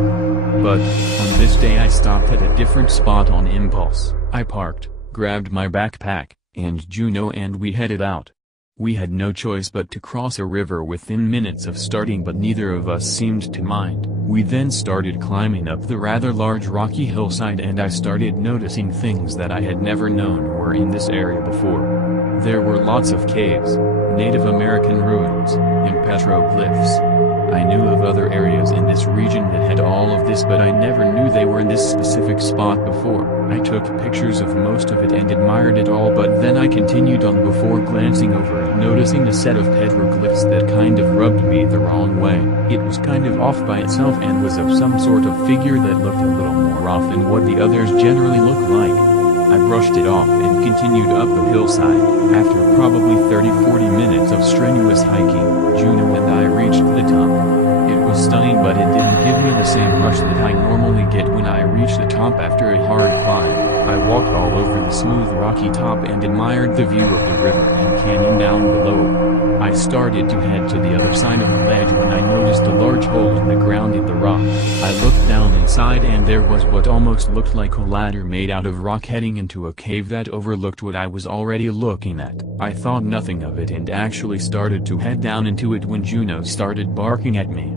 But, on this day I stopped at a different spot on impulse. I parked, grabbed my backpack, and Juno, and we headed out. We had no choice but to cross a river within minutes of starting, but neither of us seemed to mind. We then started climbing up the rather large rocky hillside and I started noticing things that I had never known were in this area before. There were lots of caves, Native American ruins, and petroglyphs. I knew of other areas in this region that had all of this, but I never knew they were in this specific spot before. I took pictures of most of it and admired it all, but then I continued on before glancing over it, noticing a set of petroglyphs that kind of rubbed me the wrong way. It was kind of off by itself and was of some sort of figure that looked a little more off than what the others generally look like. I brushed it off and continued up the hillside. After probably 30-40 minutes of strenuous hiking, Juno and I reached the top. It was stunning, but it didn't give me the same rush that I normally get when I reach the top after a hard climb. I walked all over the smooth rocky top and admired the view of the river and canyon down below. I started to head to the other side of the ledge when I noticed a large hole in the ground in the rock. I looked down inside and there was what almost looked like a ladder made out of rock heading into a cave that overlooked what I was already looking at. I thought nothing of it and actually started to head down into it when Juno started barking at me.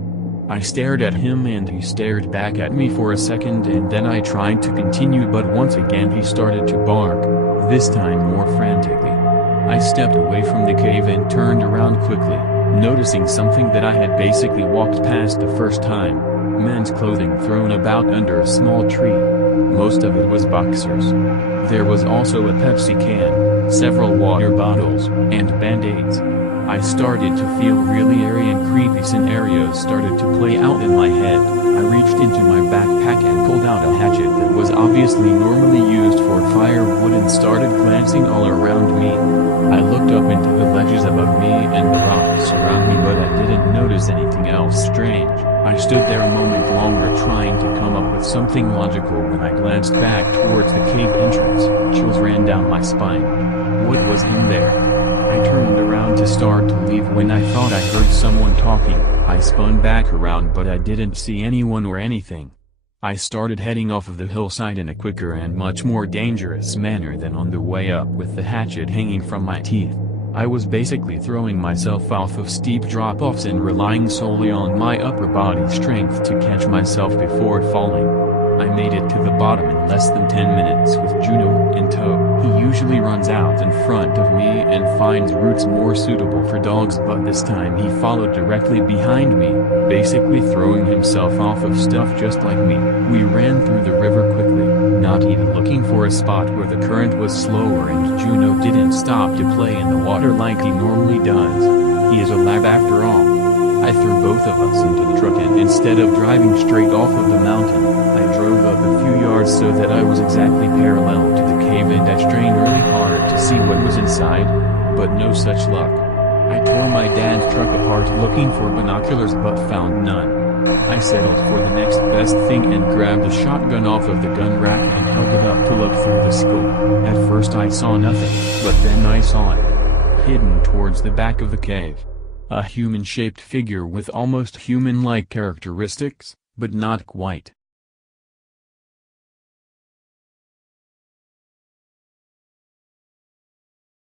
I stared at him and he stared back at me for a second, and then I tried to continue, but once again he started to bark, this time more frantically. I stepped away from the cave and turned around quickly, noticing something that I had basically walked past the first time: men's clothing thrown about under a small tree. Most of it was boxers. There was also a Pepsi can, several water bottles, and band-aids. I started to feel really eerie and creepy scenarios started to play out in my head. I reached into my backpack and pulled out a hatchet that was obviously normally used for firewood and started glancing all around me. I looked up into the ledges above me and the rocks around me, but I didn't notice anything else strange. I stood there a moment longer trying to come up with something logical when I glanced back towards the cave entrance. Chills ran down my spine. What was in there? I turned around to start to leave when I thought I heard someone talking. I spun back around but I didn't see anyone or anything. I started heading off of the hillside in a quicker and much more dangerous manner than on the way up with the hatchet hanging from my teeth. I was basically throwing myself off of steep drop-offs and relying solely on my upper body strength to catch myself before falling. I made it to the bottom in less than 10 minutes with Juno in tow. He usually runs out in front of me and finds routes more suitable for dogs, but this time he followed directly behind me, basically throwing himself off of stuff just like me. We ran through the river quickly, not even looking for a spot where the current was slower, and Juno didn't stop to play in the water like he normally does. He is a lab after all. I threw both of us into the truck and instead of driving straight off of the mountain, I drove up a few yards so that I was exactly parallel to the cave, and I strained really hard to see what was inside, but no such luck. I tore my dad's truck apart looking for binoculars but found none. I settled for the next best thing and grabbed a shotgun off of the gun rack and held it up to look through the scope. At first I saw nothing, but then I saw it. Hidden towards the back of the cave. A human-shaped figure with almost human-like characteristics, but not quite.